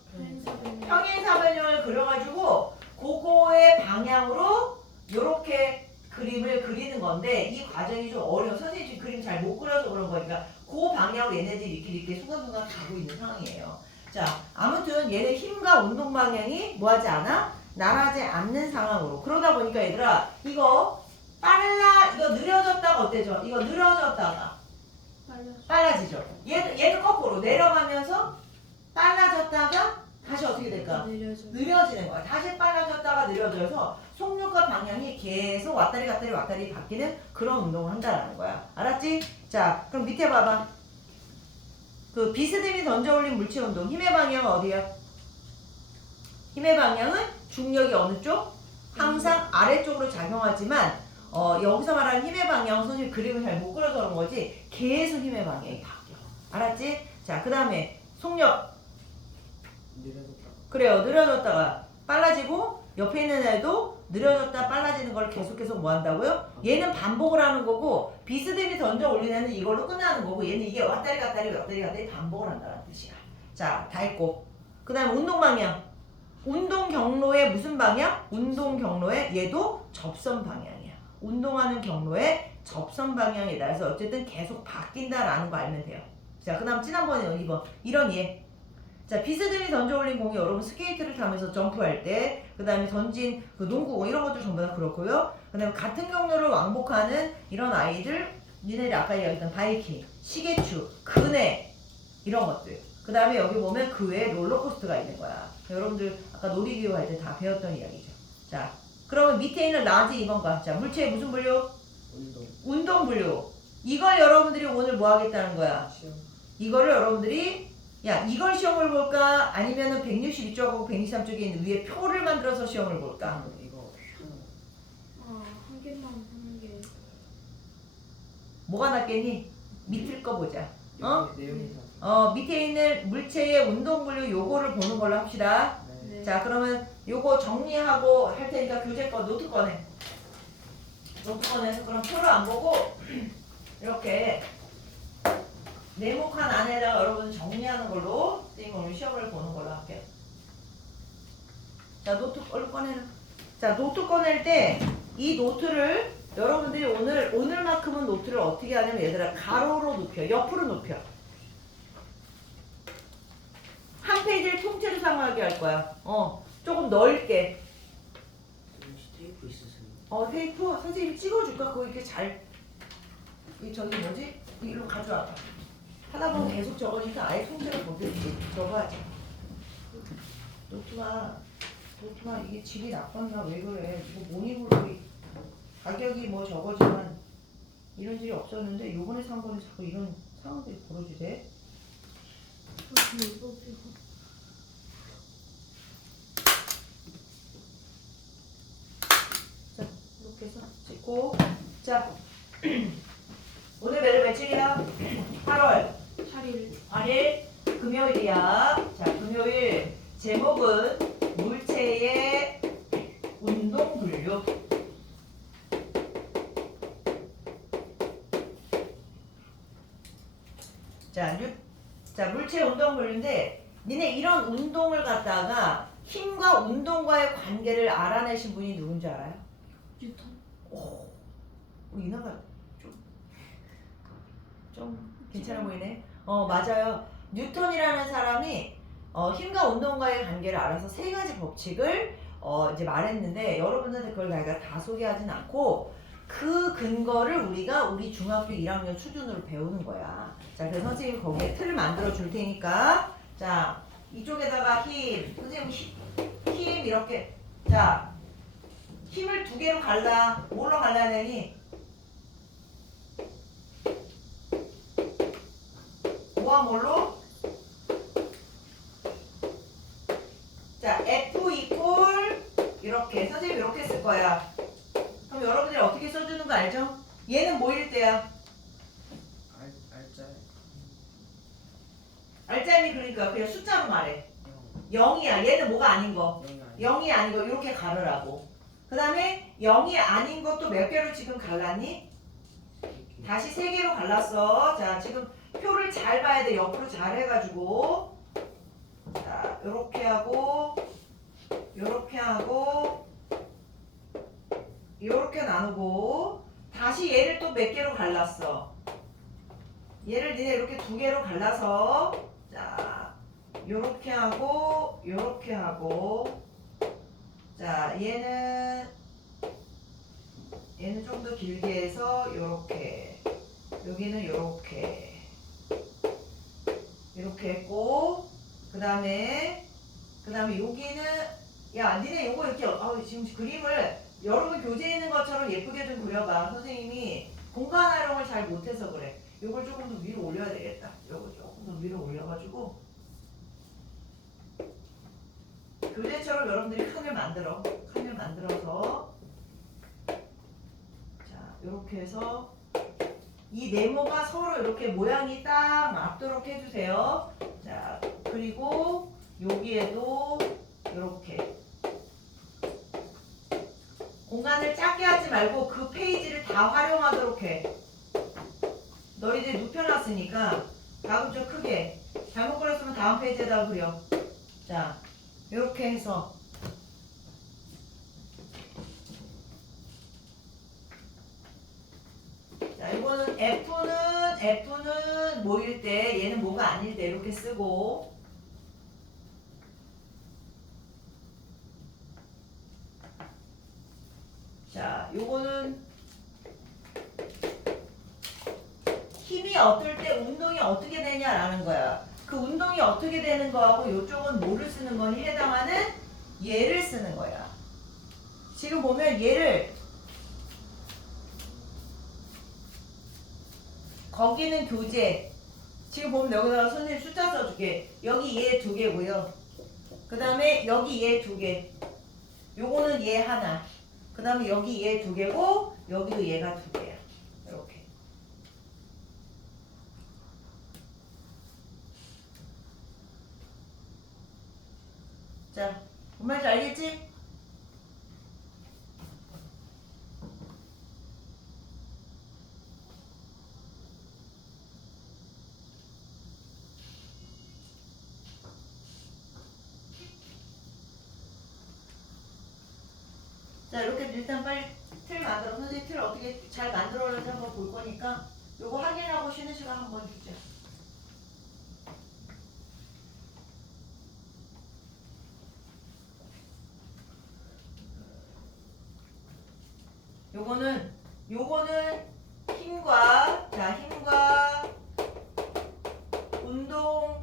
평행사변형을 그려가지고 그거의 방향으로 요렇게 그림을 그리는 건데 이 과정이 좀 어려워. 선생님 지금 그림 잘 못 그려서 그런 거니까 그 방향으로 얘네들이 이렇게 순간순간 가고 있는 상황이에요. 자 아무튼 얘네 힘과 운동 방향이 뭐하지 않아? 나라지 않는 상황으로. 그러다 보니까 얘들아 이거 이거 느려졌다가 어때죠? 이거 느려졌다가 빨라지죠. 얘도 거꾸로 내려가면서 빨라졌다가 다시 어떻게 될까? 느려지는 거야. 다시 빨라졌다가 느려져서 속력과 방향이 계속 왔다리 갔다리 바뀌는 그런 운동을 한다라는 거야. 알았지? 자, 그럼 밑에 봐봐. 그 비스듬히 던져 올린 물체 운동. 힘의 방향은 어디야? 힘의 방향은 중력이 어느 쪽? 항상 아래쪽으로 작용하지만 여기서 말하는 힘의 방향은 선생님 그림을 잘 못 그려서 그런 거지 계속 힘의 방향이 바뀌어. 알았지? 자, 그 다음에 속력. 느려졌다가. 그래요. 느려졌다가 빨라지고 옆에 있는 애도 느려졌다 빨라지는 걸 계속해서 뭐 한다고요? 얘는 반복을 하는 거고 비스듬히 던져 올린 애는 이걸로 끝나는 거고 얘는 이게 왔다리 갔다리 반복을 한다는 뜻이야. 자, 다 했고 그 다음에 운동 방향. 운동 경로의 무슨 방향? 운동 경로의 얘도 접선 방향이야. 운동하는 경로의 접선 방향이다. 그래서 어쨌든 계속 바뀐다라는 거 알면 돼요. 자, 그 다음 지난번에 2번 이런 얘. 자, 비스듬히 던져 올린 공이 여러분 스케이트를 타면서 점프할 때, 그 다음에 던진 그 농구공 이런 것들 전부 다 그렇고요. 그 다음에 같은 경로를 왕복하는 이런 아이들, 니네들이 아까 얘기했던 바이킹, 시계추, 그네 이런 것들. 그 다음에 여기 보면 그 외에 롤러코스터가 있는 거야. 여러분들 아까 놀이기구 할 때 다 배웠던 이야기죠. 자, 그러면 밑에 있는 라지 2번과 자, 물체의 무슨 분류? 운동. 운동 분류. 이걸 여러분들이 오늘 뭐 하겠다는 거야? 시험. 이거를 여러분들이 야 이걸 시험을 볼까? 아니면은 162쪽하고 123쪽에 있는 위에 표를 만들어서 시험을 볼까? 이거 한 개만 하는 게 뭐가 낫겠니? 밑을 거 보자. 여기 내용이 다. 밑에 있는 물체의 운동 분류 요거를 보는 걸로 합시다. 네. 네. 자, 그러면 요거 정리하고 할 테니까 교재 거 노트 꺼내. 노트 꺼내서 그럼 표를 안 보고 이렇게 네모칸 안에다가 여러분 정리하는 걸로 선생님 오늘 시험을 보는 걸로 할게요. 자, 노트 얼른 꺼내라. 자, 노트 꺼낼 때 이 노트를 여러분들이 오늘만큼은 노트를 어떻게 하냐면 얘들아 가로로 눕혀, 옆으로 눕혀. 한 페이지를 통째로 사용하게 할 거야. 조금 넓게. 혹시 테이프 있으세요? 테이프 선생님이 찍어줄까? 그거 이렇게 잘 이 저기 뭐지? 이리로 가져와봐. 하다 보면 계속 적으니까 아예 통째로 보겠지. 적어야지. 노트가 이게 질이 나빴나 왜 그래? 이거 모니블로 가격이 뭐 적어지만 이런 질이 없었는데 요번에 산 거는 자꾸 이런 상황들이 벌어지대. 근데 이거 자, 이렇게 해서 찍고 자 오늘 매일 며칠이야? 8월 8일 8일 금요일이야. 자, 금요일 제목은 물체의 운동 분류. 자, 물체 운동 분류인데 니네 이런 운동을 갖다가 힘과 운동과의 관계를 알아내신 분이 누군지 알아요? 뉴턴 이나가 좀 괜찮아 보이네. 맞아요. 뉴턴이라는 사람이 힘과 운동과의 관계를 알아서 세 가지 법칙을 이제 말했는데 여러분들한테 그걸 내가 다 소개하진 않고 그 근거를 우리가 우리 중학교 1학년 수준으로 배우는 거야. 자, 그래서 선생님이 거기에 틀을 만들어 줄 테니까 자, 이쪽에다가 힘, 선생님 힘 이렇게 자, 힘을 두 개로 갈라. 뭘로 갈라야 되니? 뭐와 뭘로? 자, F 이퀄 이렇게 선생님 이렇게 쓸 거야. 그럼 여러분들이 어떻게 써주는 거 알죠? 얘는 뭐일 때야? 알짜. 알짜임이 그러니까 그냥 숫자로 말해. 0이야. 얘는 뭐가 아닌 거. 0이 아닌 거 이렇게 가르라고. 그 다음에 0이 아닌 것도 몇 개로 지금 갈랐니? 다시 3개로 갈랐어. 자, 지금 표를 잘 봐야 돼. 옆으로 잘 해가지고 자, 요렇게 하고 요렇게 하고 요렇게 나누고 다시 얘를 또 몇 개로 갈랐어. 얘를 니네 이렇게 2개로 갈라서 자, 요렇게 하고 요렇게 하고 자, 얘는 좀 더 길게 해서 요렇게 여기는 요렇게 했고 그 다음에 여기는 야 니네 요거 이렇게 지금 그림을 여러분 교재에 있는 것처럼 예쁘게 좀 그려봐. 선생님이 공간 활용을 잘 못해서 그래. 요걸 조금 더 위로 올려야 되겠다. 요거 조금 더 위로 올려가지고 교재처럼 여러분들이 칸을 만들어서 자 요렇게 해서 이 네모가 서로 이렇게 모양이 딱 맞도록 해주세요. 자 그리고 여기에도 이렇게 공간을 작게 하지 말고 그 페이지를 다 활용하도록 해. 너희들 눕혀놨으니까 다음 좀 크게 잘못 그렸으면 다음 페이지에다 그려. 자 이렇게 해서 자 이거는 F는 뭐일 때 얘는 뭐가 아닐 때 이렇게 쓰고 요거는 힘이 어떨 때 운동이 어떻게 되냐라는 거야. 그 운동이 어떻게 되는 거하고 요쪽은 뭐를 쓰는 거니? 해당하는 얘를 쓰는 거야. 지금 보면 얘를 거기는 교재. 지금 보면 여기다가 선생님 숫자 써줄게. 여기 얘 2개고요. 그 다음에 여기 얘 2개. 요거는 얘 하나. 그 다음에 여기 얘 2개고 여기도 얘가 2개야. 이렇게. 자, 뭔 말인지 알겠지? 자, 이렇게 일단 빨리 틀 만들어. 선생님 틀 어떻게 잘 만들어내는지 한번 볼 거니까 요거 확인하고 쉬는 시간 한번 주자. 요거는 힘과 운동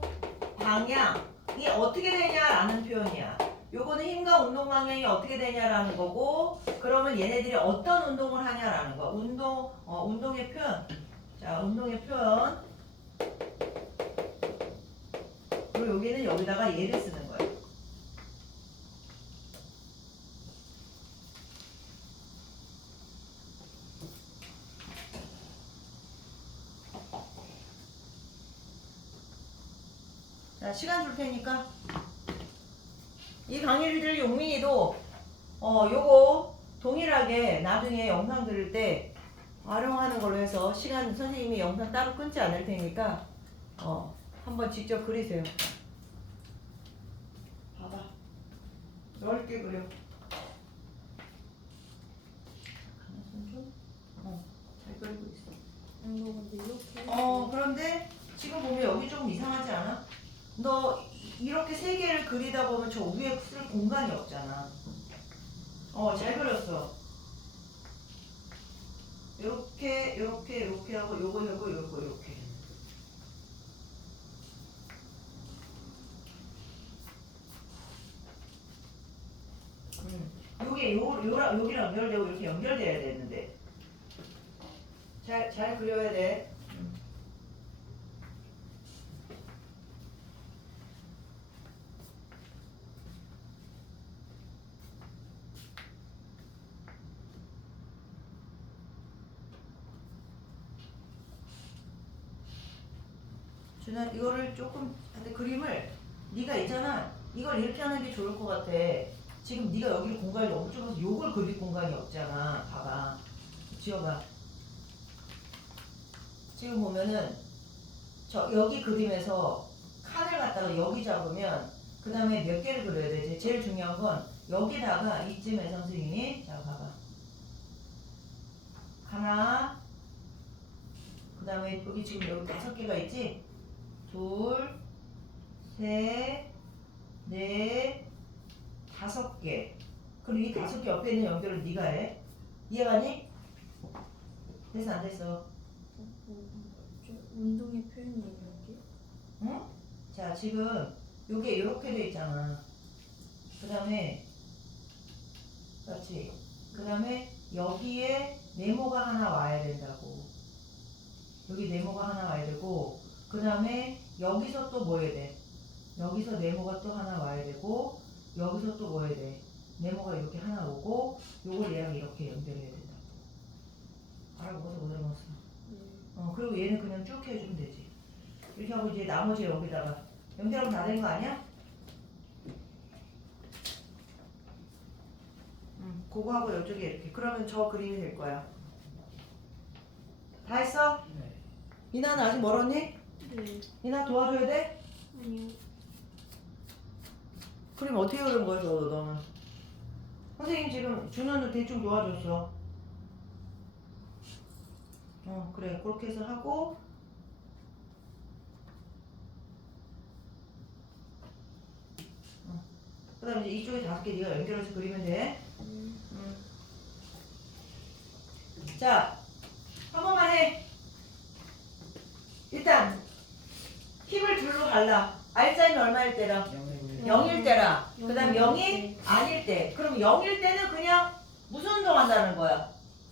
방향이 어떻게 되냐라는 표현이야. 요거는 힘과 운동 방향이 어떻게 되냐라는 거고, 그러면 얘네들이 어떤 운동을 하냐라는 거야. 운동의 표현. 자, 운동의 표현. 그리고 여기는 여기다가 얘를 쓰는 거야. 자, 시간 줄 테니까 이 강의를 들을 용민이도 요거 동일하게 나중에 영상 들을 때 활용하는 걸로 해서 시간 선생님이 영상 따로 끊지 않을 테니까 한번 직접 그리세요. 봐봐. 넓게 그려. 잘 그리고 있어. 이거 근데 이렇게 그런데 지금 보면 여기 좀 이상하지 않아? 너 이렇게 3개를 그리다 보면 저 위에 쓸 공간이 없잖아. 잘 그렸어. 요렇게 하고 요거 요렇게. 요게 여기랑 연결되고 이렇게 연결돼야 되는데 잘 그려야 돼. 준아, 이거를 조금 근데 그림을 네가 있잖아. 이걸 이렇게 하는 게 좋을 것 같아. 지금 네가 여기를 공간이 너무 좁아서 요걸 그릴 공간이 없잖아. 봐봐. 지워봐. 지금 보면은 저 여기 그림에서 칸을 갖다가 여기 잡으면 그 다음에 몇 개를 그려야 되지? 제일 중요한 건 여기다가 이쯤에 선생님이 자 봐봐. 하나, 그 다음에 여기 지금 여기 5개가 있지? 둘, 셋, 넷, 5개. 그리고 이 5개 옆에 있는 연결을 네가 해. 이해가니? 됐어 안 됐어? 운동의 표현이에요 여기? 응? 자 지금 요게 이렇게 돼 있잖아. 그 다음에 그렇지. 그 다음에 여기에 네모가 하나 와야 된다고. 여기 네모가 하나 와야 되고, 그 다음에 여기서 또 뭐 해야 돼? 여기서 네모가 또 하나 와야 되고, 여기서 또 뭐 해야 돼? 네모가 이렇게 하나 오고, 요걸 얘랑 이렇게 연결해야 된다고. 알아먹어서 못 알아먹었어. 그리고 얘는 그냥 쭉 해주면 되지. 이렇게 하고 이제 나머지 여기다가 연결하면 다 된 거 아니야? 그거 하고 이쪽에 이렇게. 그러면 저 그림이 될 거야. 다 했어? 네. 이나는 아직 멀었니? 네. 이나 도와줘야 돼? 아니요. 그림 어떻게 그린 거야, 너는? 선생님 지금 준호는 대충 도와줬어. 그래. 그렇게 해서 하고, 그 다음에 이제 이쪽에 5개 네가 연결해서 그리면 돼. 자, 한 번만 해. 일단 힘을 둘로 갈라. 알짜이는 얼마일 때라? 0일 때라. 그 다음 0이 아닐 때. 그럼 0일 때는 그냥 무슨 운동 한다는 거야?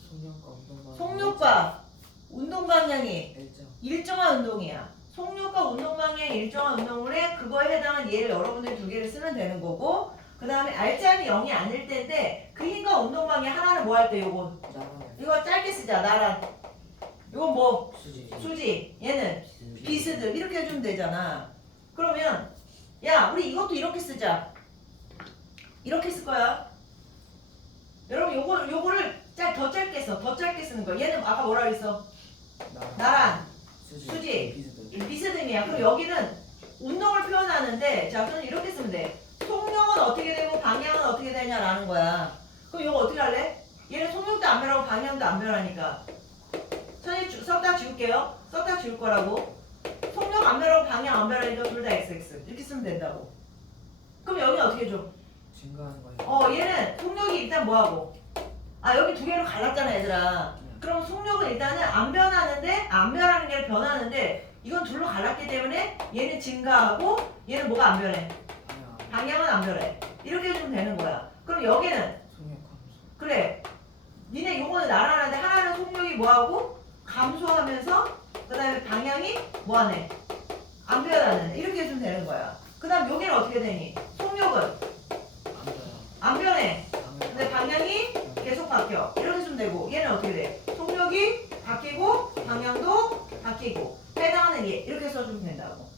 속력과 운동 방향. 속력과 운동 방향이 일정. 일정한 운동이야. 속력과 운동 방향이 일정한 운동을 해. 그거에 해당한 예를 여러분들이 두 개를 쓰면 되는 거고, 그 다음에 알짜이는 0이 아닐 때인데 그 힘과 운동 방향 하나는 뭐 할 때 요거 나가면 이거 짧게 쓰자. 나란. 이건 뭐? 수지. 수지. 얘는 비스듬. 이렇게 해주면 되잖아. 그러면 야 우리 이것도 이렇게 쓰자. 이렇게 쓸 거야. 여러분 요거를 더 짧게 써. 더 짧게 쓰는 거야. 얘는 아까 뭐라 그랬어? 나란. 수지. 비스듬. 비스듬이야. 그럼 여기는 운동을 표현하는데 자 그럼 이렇게 쓰면 돼. 속력은 어떻게 되고 방향은 어떻게 되냐라는 거야. 그럼 이거 어떻게 할래? 얘는 속력도 안 변하고 방향도 안 변하니까 선생님 썼다 지울게요. 썼다 지울 거라고. 속력 안 변하고 방향 안 변하니까 둘 다 XX 이렇게 쓰면 된다고. 그럼 여기 어떻게 줘? 증가하는 거예요. 얘는 속력이 일단 뭐하고 여기 두 개로 갈랐잖아 얘들아. 그럼 속력은 일단은 안 변하는데 안 변하는 게 변하는데 이건 둘로 갈랐기 때문에 얘는 증가하고 얘는 뭐가 안 변해? 방향은 안 변해. 이렇게 해주면 되는 거야. 그럼 여기는 속력 감소. 그래. 니네 요거는 나란한데 하나는 속력이 뭐하고 감소하면서 그 다음에 방향이 뭐하네? 안 변하는. 이렇게 해주면 되는 거야. 그 다음 여기는 어떻게 되니? 속력은 안 돼요. 안 변해. 근데 방향이 계속 바뀌어. 이렇게 해주면 되고 얘는 어떻게 돼? 속력이 바뀌고 방향도 바뀌고 해당하는 예 이렇게 써주면 된다고.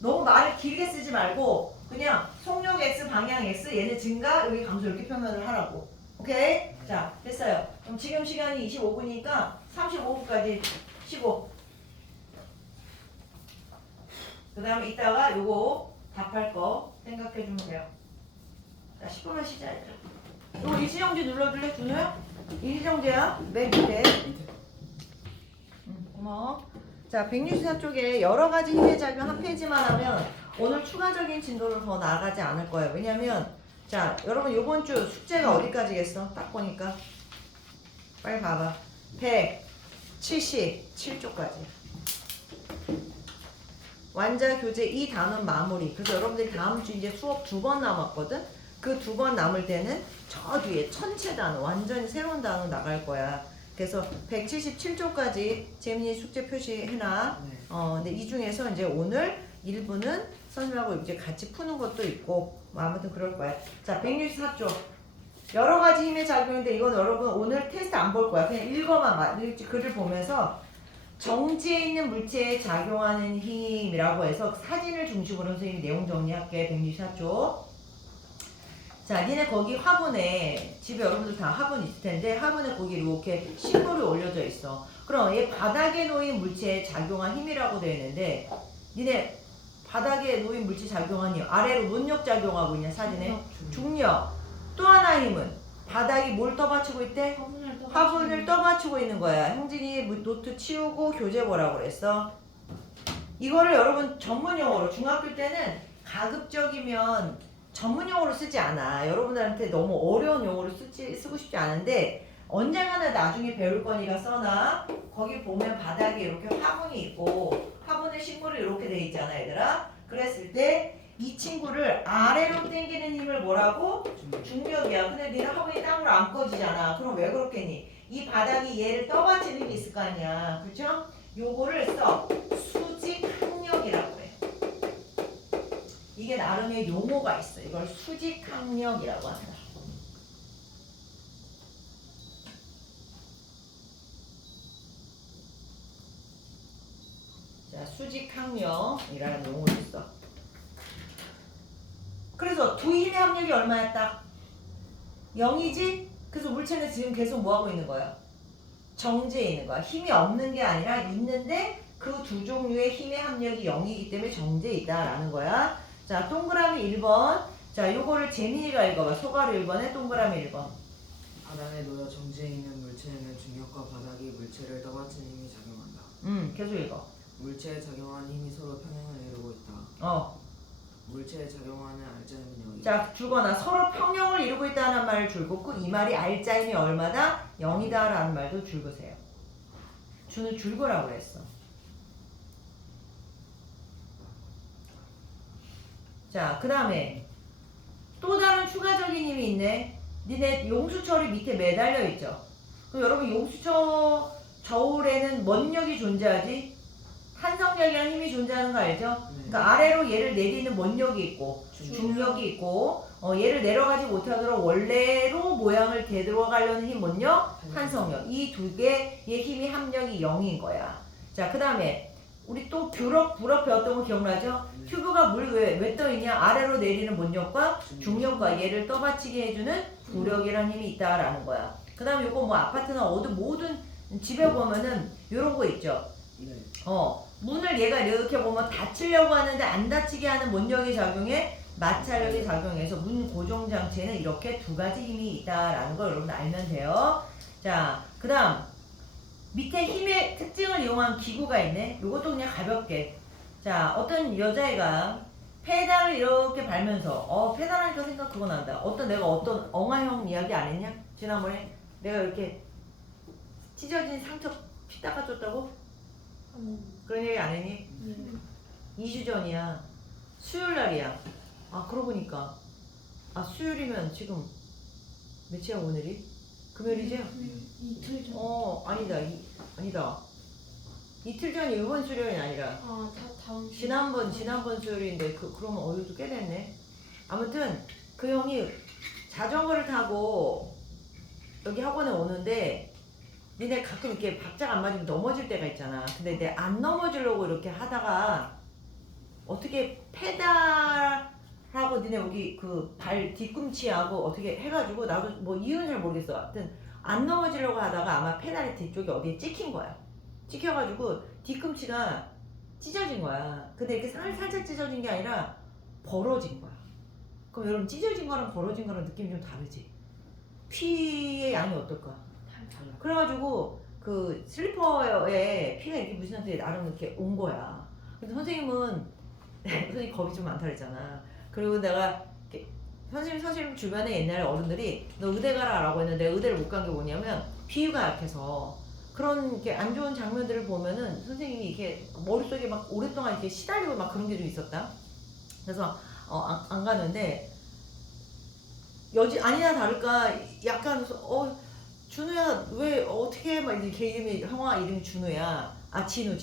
너무 말을 길게 쓰지 말고 그냥 속력 X 방향 X 얘는 증가 여기 감소 이렇게 표현을 하라고. 오케이? 자 됐어요. 그럼 지금 시간이 25분이니까 35분까지 쉬고 그 다음에 이따가 요거 답할 거 생각해주면 돼요. 자 10분만 쉬자 얘들아. 요거 일시정지 눌러줄래 준호야? 일시정지야 맨 밑에. 고마워. 자 164쪽에 여러가지 힘의 작용 한 페이지만 하면 오늘 추가적인 진도를 더 나아가지 않을 거예요. 왜냐면 자 여러분 요번 주 숙제가 어디까지겠어? 딱 보니까 빨리 봐봐. 177쪽까지 완자 교재 이 단원 마무리. 그래서 여러분들이 다음 주 이제 수업 2번 남았거든. 그 2번 남을 때는 저 뒤에 천체 단원 완전히 새로운 단원 나갈 거야. 그래서 177쪽까지 재민이 숙제 표시해놔. 네. 근데 이 중에서 이제 오늘 일부는 선생님하고 이제 같이 푸는 것도 있고 뭐 아무튼 그럴 거야. 자 164쪽 여러 가지 힘의 작용인데 이건 여러분 오늘 테스트 안 볼 거야. 그냥 읽어만 글을 보면서 정지에 있는 물체에 작용하는 힘이라고 해서 사진을 중심으로 선생님이 내용 정리할게. 164쪽. 자, 니네 거기 화분에 집에 여러분들 다 화분 있을 텐데 화분에 거기 이렇게 식물이 올려져 있어. 그럼 얘 바닥에 놓인 물체에 작용한 힘이라고 되어 있는데 니네 바닥에 놓인 물체 작용한 힘 아래로 논력 작용하고 있냐 사진에? 중력. 또 하나 힘은 바닥이 뭘 떠받치고 있대? 화분을 떠받치고 있는 거야. 형진이 노트 치우고 교재 보라고 그랬어. 이거를 여러분 전문용어로 중학교 때는 가급적이면 전문용어로 쓰지 않아. 여러분들한테 너무 어려운 용어로 쓰고 싶지 않은데 언젠가는 나중에 배울 거니까 써놔. 거기 보면 바닥에 이렇게 화분이 있고 화분에 식물이 이렇게 돼 있잖아 얘들아. 그랬을 때 이 친구를 아래로 당기는 힘을 뭐라고? 중력이야. 근데 니네 화분이 땅으로 안 꺼지잖아. 그럼 왜 그렇겠니? 이 바닥이 얘를 떠받치는 게 있을 거 아니야. 그렇죠? 요거를 써. 수직항력이라고 해. 이게 나름의 용어가 있어. 이걸 수직항력이라고 한다. 자, 수직항력이라는 용어가 있어. 그래서 두 힘의 합력이 얼마야 딱? 0이지? 그래서 물체는 지금 계속 뭐하고 있는 거야? 정지해 있는 거야. 힘이 없는 게 아니라 있는데 그 두 종류의 힘의 합력이 0이기 때문에 정지해 있다라는 거야. 자, 동그라미 1번. 자, 요거를 재민이가 읽어봐. 소가루 1번에 동그라미 1번. 바닥에 놓여 정지해 있는 물체에는 중력과 바닥이 물체를 떠받치는 힘이 작용한다. 계속 읽어. 물체에 작용하는 힘이 서로 평행을 이루고 있다. 물체에 작용하는 알짜힘은 0이다. 자, 주거나 서로 평형을 이루고 있다는 말을 줄고 이 말이 알짜힘이 얼마다? 0이다 라는 말도 줄거세요. 주는 줄거라고 그랬어. 자, 그 다음에 또 다른 추가적인 힘이 있네. 니네 용수철이 밑에 매달려 있죠. 그럼 여러분 용수철 저울에는 뭔力이 존재하지? 탄성력이라는 힘이 존재하는 거 알죠? 그러니까 아래로 얘를 내리는 원력이 있고 중력이 있고 얘를 내려가지 못하도록 원래로 모양을 되돌아가려는 힘 뭔력? 탄성력. 이 두 개의 힘이 합력이 0인 거야. 자, 그 다음에 우리 또 불업 배웠던 거 기억나죠? 튜브가 물 왜 떠있냐? 아래로 내리는 원력과 중력과 얘를 떠받치게 해주는 부력이라는 힘이 있다라는 거야. 그 다음에 요거 뭐 아파트나 어디 모든 집에 보면은 요런 거 있죠. 네. 문을 얘가 이렇게 보면 닫히려고 하는데 안 닫히게 하는 원력이 작용해 마찰력이 작용해서 문 고정 장치에는 이렇게 두 가지 힘이 있다라는 걸 여러분 알면 돼요. 자, 그 다음 밑에 힘의 특징을 이용한 기구가 있네. 요것도 그냥 가볍게. 자, 어떤 여자애가 페달을 이렇게 밟면서 페달하니까 생각 그거 난다. 내가 어떤 엉아형 이야기 안 했냐? 지난번에 내가 이렇게 찢어진 상처 피 닦아줬다고? 그런 얘기 안 했니? 2주 전이야. 수요일 날이야. 그러고 보니까 수요일이면 지금 며칠이야 오늘이? 금요일이지? 이틀 전. 아니다. 이틀 전이 이번 수요일이 아니라 다음 주. 지난번 수요일인데 그러면 어제도 꽤 됐네. 아무튼 그 형이 자전거를 타고 여기 학원에 오는데 니네 가끔 이렇게 박자가 안 맞으면 넘어질 때가 있잖아. 근데 내 안 넘어지려고 이렇게 하다가 어떻게 페달하고 니네 여기 그 발 뒤꿈치하고 어떻게 해가지고 나도 뭐 이유는 잘 모르겠어. 하여튼 안 넘어지려고 하다가 아마 페달의 뒤쪽에 어디에 찍힌 거야. 찍혀가지고 뒤꿈치가 찢어진 거야. 근데 이렇게 살짝 찢어진 게 아니라 벌어진 거야. 그럼 여러분 찢어진 거랑 벌어진 거랑 느낌이 좀 다르지? 피의 양이 어떨까? 그래가지고 그 슬리퍼에 피가 이렇게 묻은 상태에 나름 이렇게 온 거야. 근데 선생님은 선생님 겁이 좀 많다 그랬잖아. 그리고 내가 선생님 주변에 옛날에 어른들이 너 의대 가라라고 했는데 내가 의대를 못 간 게 뭐냐면 비위가 약해서 그런 게 안 좋은 장면들을 보면은 선생님이 이렇게 머릿속에 막 오랫동안 이렇게 시달리고 막 그런 게 좀 있었다. 그래서 안 가는데 아니나 다를까 약간 준우야 왜 어떻게 막 이렇게 이름이 형아 이름이 준우야. 진우.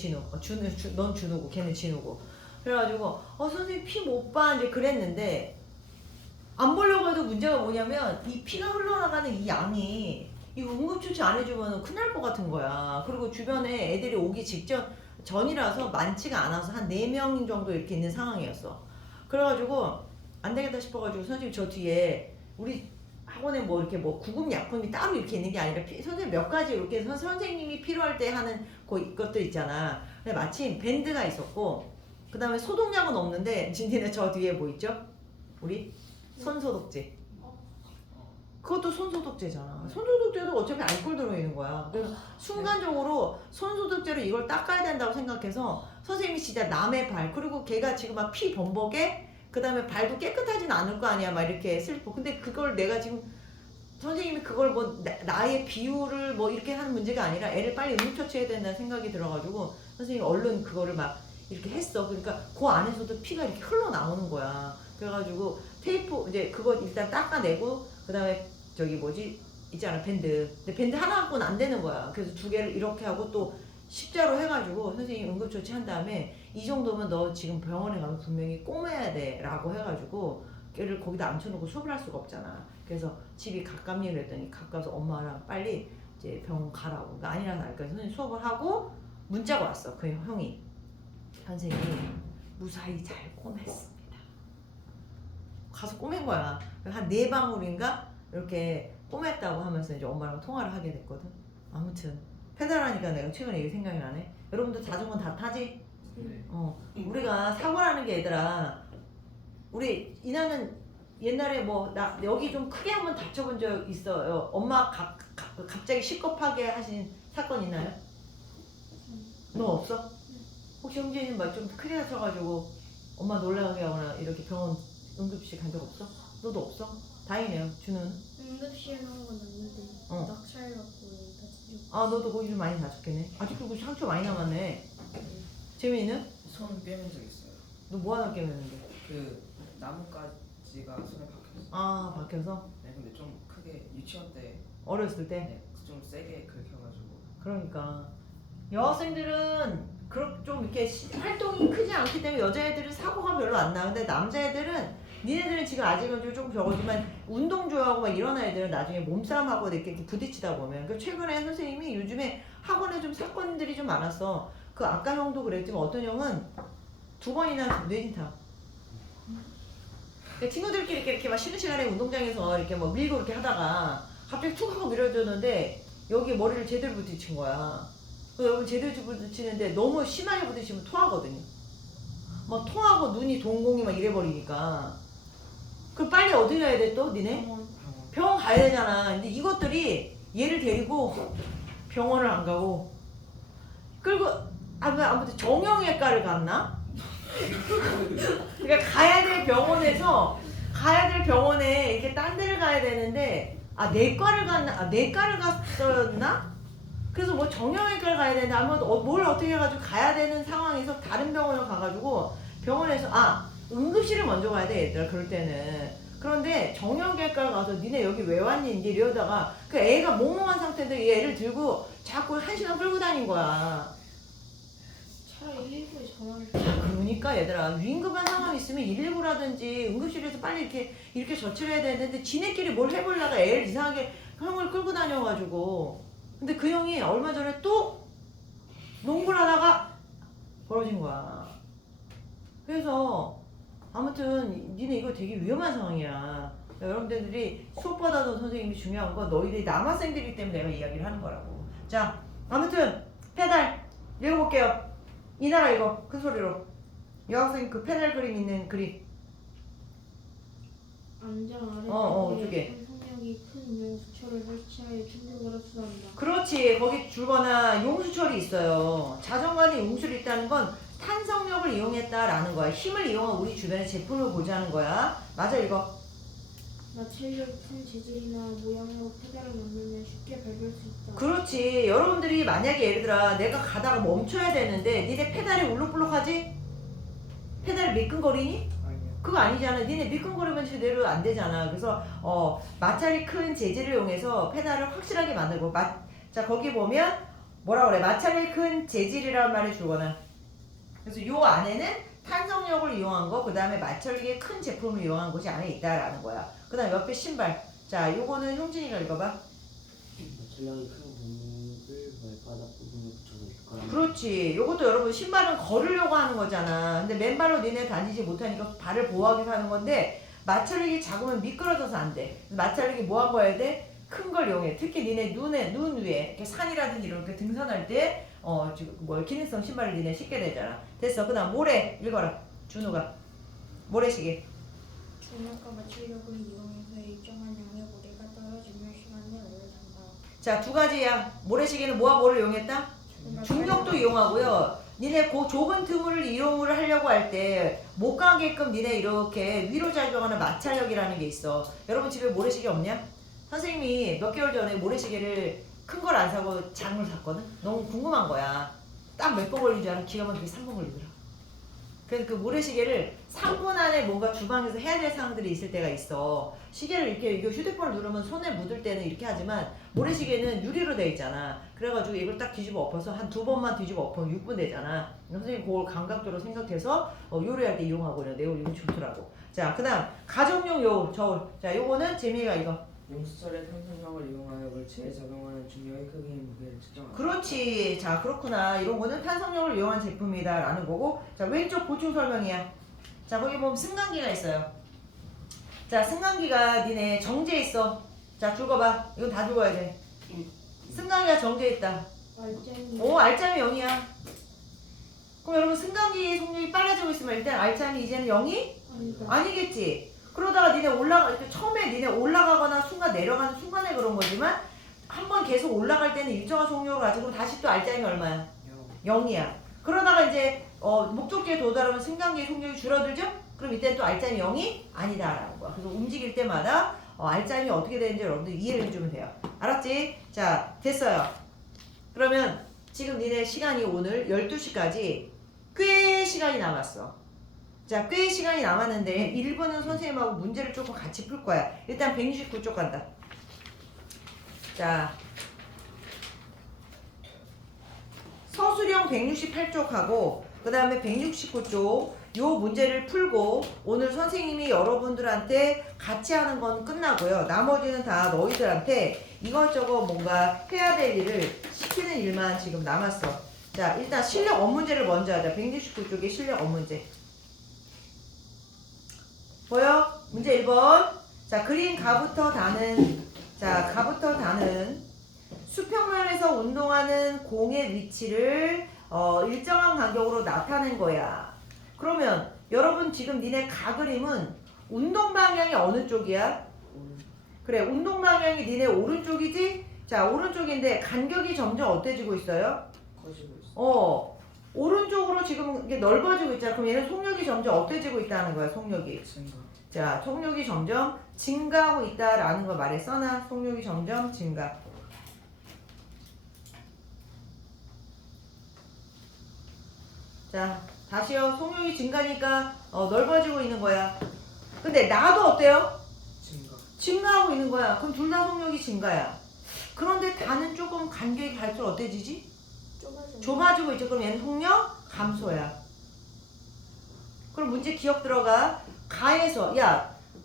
넌 준우고 걔는 진우고. 그래가지고 선생님 피 못 봐 이제 그랬는데 안 보려고 해도 문제가 뭐냐면 이 피가 흘러나가는 이 양이 이거 응급조치 안 해주면 큰일 날 것 같은 거야. 그리고 주변에 애들이 오기 전이라서 많지가 않아서 한 4명 정도 이렇게 있는 상황이었어. 그래가지고 안 되겠다 싶어가지고 선생님 저 뒤에 우리 학원에 뭐 이렇게 뭐 구급 약품이 따로 이렇게 있는 게 아니라 선생님 몇 가지 이렇게 선생님이 필요할 때 하는 것도 있잖아. 근데 마침 밴드가 있었고 그 다음에 소독약은 없는데 진디네 저 뒤에 뭐 있죠? 우리 손소독제. 그것도 손소독제잖아. 손소독제도 어차피 알코올 들어있는 거야. 그래서 순간적으로 손소독제로 이걸 닦아야 된다고 생각해서 선생님이 진짜 남의 발 그리고 걔가 지금 막 피 범벅에 그 다음에 발도 깨끗하진 않을 거 아니야 막 이렇게 슬퍼. 근데 그걸 내가 지금 선생님이 그걸 뭐 나의 비유를 뭐 이렇게 하는 문제가 아니라 애를 빨리 응급처치해야 된다는 생각이 들어가지고 선생님이 얼른 그거를 막 이렇게 했어. 그러니까 그 안에서도 피가 이렇게 흘러나오는 거야. 그래가지고 테이프 이제 그거 일단 닦아내고 그 다음에 있잖아 밴드. 근데 밴드 하나 갖고는 안 되는 거야. 그래서 2개를 이렇게 하고 또 십자로 해가지고 선생님 응급조치 한 다음에 이 정도면 너 지금 병원에 가면 분명히 꼬매야 돼 라고 해가지고 걔를 거기다 앉혀놓고 수업을 할 수가 없잖아. 그래서 집이 가깝니 그랬더니 가까워서 엄마랑 빨리 이제 병원 가라고. 그러니까 아니라 나니까 선생님 수업을 하고 문자가 왔어. 그 형이 선생님 무사히 잘 꼬맸습니다. 가서 꼬맨 거야. 한 4방울인가 이렇게 꼬맸다고 하면서 이제 엄마랑 통화를 하게 됐거든. 아무튼 페달하니까 내가 최근에 이게 생각이 나네. 여러분도 자전거 다 타지? 네. 우리가 사고라는 게 얘들아 우리 이나는 옛날에 뭐 나 여기 좀 크게 한번 다쳐본 적 있어요. 엄마 갑자기 시겁하게 하신 사건 있나요? 너 없어? 혹시 형제님 막 좀 크게 다쳐가지고 엄마 놀라게 하거나 이렇게 병원 응급실 간 적 없어? 너도 없어? 다행이네요. 준우는? 응급실에 나온 건 아닌데 낙찰 받고 다치죠. 아 너도 거기 좀 많이 다쳤겠네. 아직도 그 상처 많이 남았네. 재민이는? 손 꿰맨 적 있어요. 너 뭐 하나 깨매는데? 그 나뭇가지가 손에 박혔어요. 아 박혀서? 네, 근데 좀 크게 유치원 때 어렸을 때? 네, 좀 세게 긁혀가지고. 그러니까 여학생들은 좀 이렇게 활동이 크지 않기 때문에 여자애들은 사고가 별로 안 나. 근데 남자애들은 니네들은 지금 아직은 조금 적었지만 운동 좋아하고 막 이런 애들은 나중에 몸싸움하고 이렇게 부딪히다 보면 그 최근에 선생님이 요즘에 학원에 좀 사건들이 좀 많았어. 그 아까 형도 그랬지만 어떤 형은 2번이나 뇌진탕. 그러니까 친구들끼리 이렇게 막 쉬는 시간에 운동장에서 이렇게 뭐 밀고 이렇게 하다가 갑자기 툭 하고 밀어줬는데 여기 머리를 제대로 부딪힌 거야. 여러분 제대로 부딪히는데 너무 심하게 부딪히면 토하거든요. 막 토하고 눈이 동공이 막 이래버리니까. 그럼 빨리 어디 가야 돼 또 니네? 병원 가야 되잖아. 근데 이것들이 얘를 데리고 병원을 안 가고 끌고 아무튼 정형외과를 갔나? 그러니까 가야 될 병원에 이렇게 딴 데를 가야 되는데 내과를 갔나? 내과를 갔었나? 그래서 뭐 정형외과를 가야 되는데 뭘 어떻게 해가지고 가야 되는 상황에서 다른 병원을 가가지고 병원에서 응급실을 먼저 가야 돼 얘들아 그럴 때는. 그런데 정형외과를 가서 니네 여기 왜 왔니 이제 이러다가 그 애가 몽롱한 상태인데 얘 애를 들고 자꾸 1시간 끌고 다닌 거야. 차라리 119에 전화를 그러니까 얘들아 위급한 상황이 있으면 119라든지 응급실에서 빨리 이렇게 조치를 해야 되는데 지네끼리 뭘 해보려다가 애를 이상하게 형을 끌고 다녀가지고. 근데 그 형이 얼마 전에 또 농구를 하다가 벌어진 거야. 그래서 아무튼 니네 이거 되게 위험한 상황이야. 여러분들이 수업받아도 선생님이 중요한 건 너희들이 남학생들이기 때문에 내가 이야기를 하는 거라고. 자 아무튼 페달 읽어볼게요. 이나라 이거 큰 소리로. 여학생 그 페달 그림 있는 그림. 안장 두 개. 아래 상력이 큰 용수철을 설치하여 충격을 흡수한다. 그렇지. 거기 줄거나 용수철이 있어요. 자전거 안에 용수철이 있다는 건 탄성력을 이용했다라는 거야. 힘을 이용한 우리 주변의 제품을 보자는 거야. 맞아 이거. 마찰력 큰 재질이나 모양으로 페달을 만들면 쉽게 밟을 수 있다. 그렇지. 여러분들이 만약에 예를 들어 내가 가다가 멈춰야 되는데 니네 페달이 울룩불룩하지? 페달이 미끈거리니? 아니요. 그거 아니잖아. 니네 미끈거리면 제대로 안 되잖아. 그래서 마찰이 큰 재질을 이용해서 페달을 확실하게 만들고 자 거기 보면 뭐라 그래? 마찰이 큰 재질이라는 말을 주거나. 그래서 요 안에는 탄성력을 이용한 거, 그 다음에 마찰력의 큰 제품을 이용한 것이 안에 있다라는 거야. 그 다음 옆에 신발. 자 요거는 형진이가 읽어봐. 마찰력이 큰 고무를 발바닥 부분에 붙여서 거라. 그렇지. 요것도 여러분 신발은 걸으려고 하는 거잖아. 근데 맨발로 니네 다니지 못하니까 발을 보호하기 위해서 하는 건데 마찰력이 작으면 미끄러져서 안 돼. 마찰력이 뭐 하고 해야 돼? 큰 걸 이용해. 특히 니네 눈 위에 이렇게 산이라든지 이렇게 등산할 때 지금 기능성 신발을 니네 신게 되잖아. 됐어. 그 다음 모래 읽어라. 준우가 모래시계. 중력과 마찰력을 이용해서 일정한 양의 모래가 떨어지면 시간이 오래 간다. 자, 두 가지야. 모래시계는 뭐와 뭐를 이용했다? 중력도 이용하고요. 니네 그 좁은 틈을 이용을 하려고 할 때 못 가게끔 니네 이렇게 위로 작용하는 마찰력이라는 게 있어. 여러분 집에 모래시계 없냐? 선생님이 몇 개월 전에 모래시계를 큰 걸 안 사고 작은 걸 샀거든? 너무 궁금한 거야. 딱 몇 번 걸린 줄 알아? 기가 막히게 3번 걸리더라. 그래서 그 모래시계를 3분 안에 뭔가 주방에서 해야 될 사항들이 있을 때가 있어. 시계를 이렇게 휴대폰을 누르면 손에 묻을 때는 이렇게 하지만 모래시계는 유리로 되어 있잖아. 그래가지고 이걸 딱 뒤집어 엎어서 한 2번만 뒤집어 엎으면 6분 되잖아. 선생님 그걸 감각적으로 생각해서 요리할 때 이용하고요. 이거 좋더라고. 자, 그 다음 가정용 저울. 자, 요거는 재미가 이거. 용수철의 탄성력을 이용하여 물체에 적용하는 중력의 크기인 무게를 측정한다. 그렇지. 자, 그렇구나. 이런 거는 탄성력을 이용한 제품이다 라는 거고. 자, 왼쪽 보충 설명이야. 자, 거기 보면 승강기가 있어요. 자, 승강기가 니네 정지해 있어. 자, 죽어봐. 이건 다 죽어야 돼. 승강기가 정지해 있다. 알짱이 알짬이 0이야. 그럼 여러분 승강기 속력이 빨라지고 있으면 일단 알짬이 이제는 0이? 아니다. 아니겠지. 그러다가 처음에 니네 올라가거나 내려가는 순간에 그런 거지만 한번 계속 올라갈 때는 일정한 속력을 가지고 다시 또 알짬이 얼마야? 0이야. 그러다가 이제 목적지에 도달하면 승강기의 속력이 줄어들죠? 그럼 이때는 또 알짬이 0이 아니다라는 거야. 그래서 움직일 때마다 알짜임이 어떻게 되는지 여러분들 이해를 해주면 돼요. 알았지? 자, 됐어요. 그러면 지금 니네 시간이 오늘 12시까지 꽤 시간이 남았어. 자, 꽤 시간이 남았는데 1부는 선생님하고 문제를 조금 같이 풀 거야. 일단 169쪽 간다. 자, 서술형 168쪽하고 그 다음에 169쪽 요 문제를 풀고 오늘 선생님이 여러분들한테 같이 하는 건 끝나고요. 나머지는 다 너희들한테 이것저것 뭔가 해야 될 일을 시키는 일만 지금 남았어. 자, 일단 실력 업문제를 먼저 하자. 169쪽의 실력 업문제. 보여? 문제 1번. 자, 그린 가부터 다는, 자, 가부터 다는 수평면에서 운동하는 공의 위치를 일정한 간격으로 나타낸 거야. 그러면 여러분 지금 니네 가 그림은 운동 방향이 어느 쪽이야? 그래, 운동 방향이 니네 오른쪽이지? 자, 오른쪽인데 간격이 점점 어때지고 있어요? 커지고 있어. 오른쪽으로 지금 이게 넓어지고 있잖아. 그럼 얘는 속력이 점점 어때지고 있다는 거야, 속력이. 증가. 자, 속력이 점점 증가하고 있다라는 거 말에 써놔. 속력이 점점 증가. 자, 다시요. 속력이 증가니까 넓어지고 있는 거야. 근데 나도 어때요? 증가. 증가하고 있는 거야. 그럼 둘 다 속력이 증가야. 그런데 다는 조금 간격이 갈수록 어때지지? 좁아지고 있죠. 그럼 얘는 속력 감소야. 그럼 문제 기억 들어가. 가에서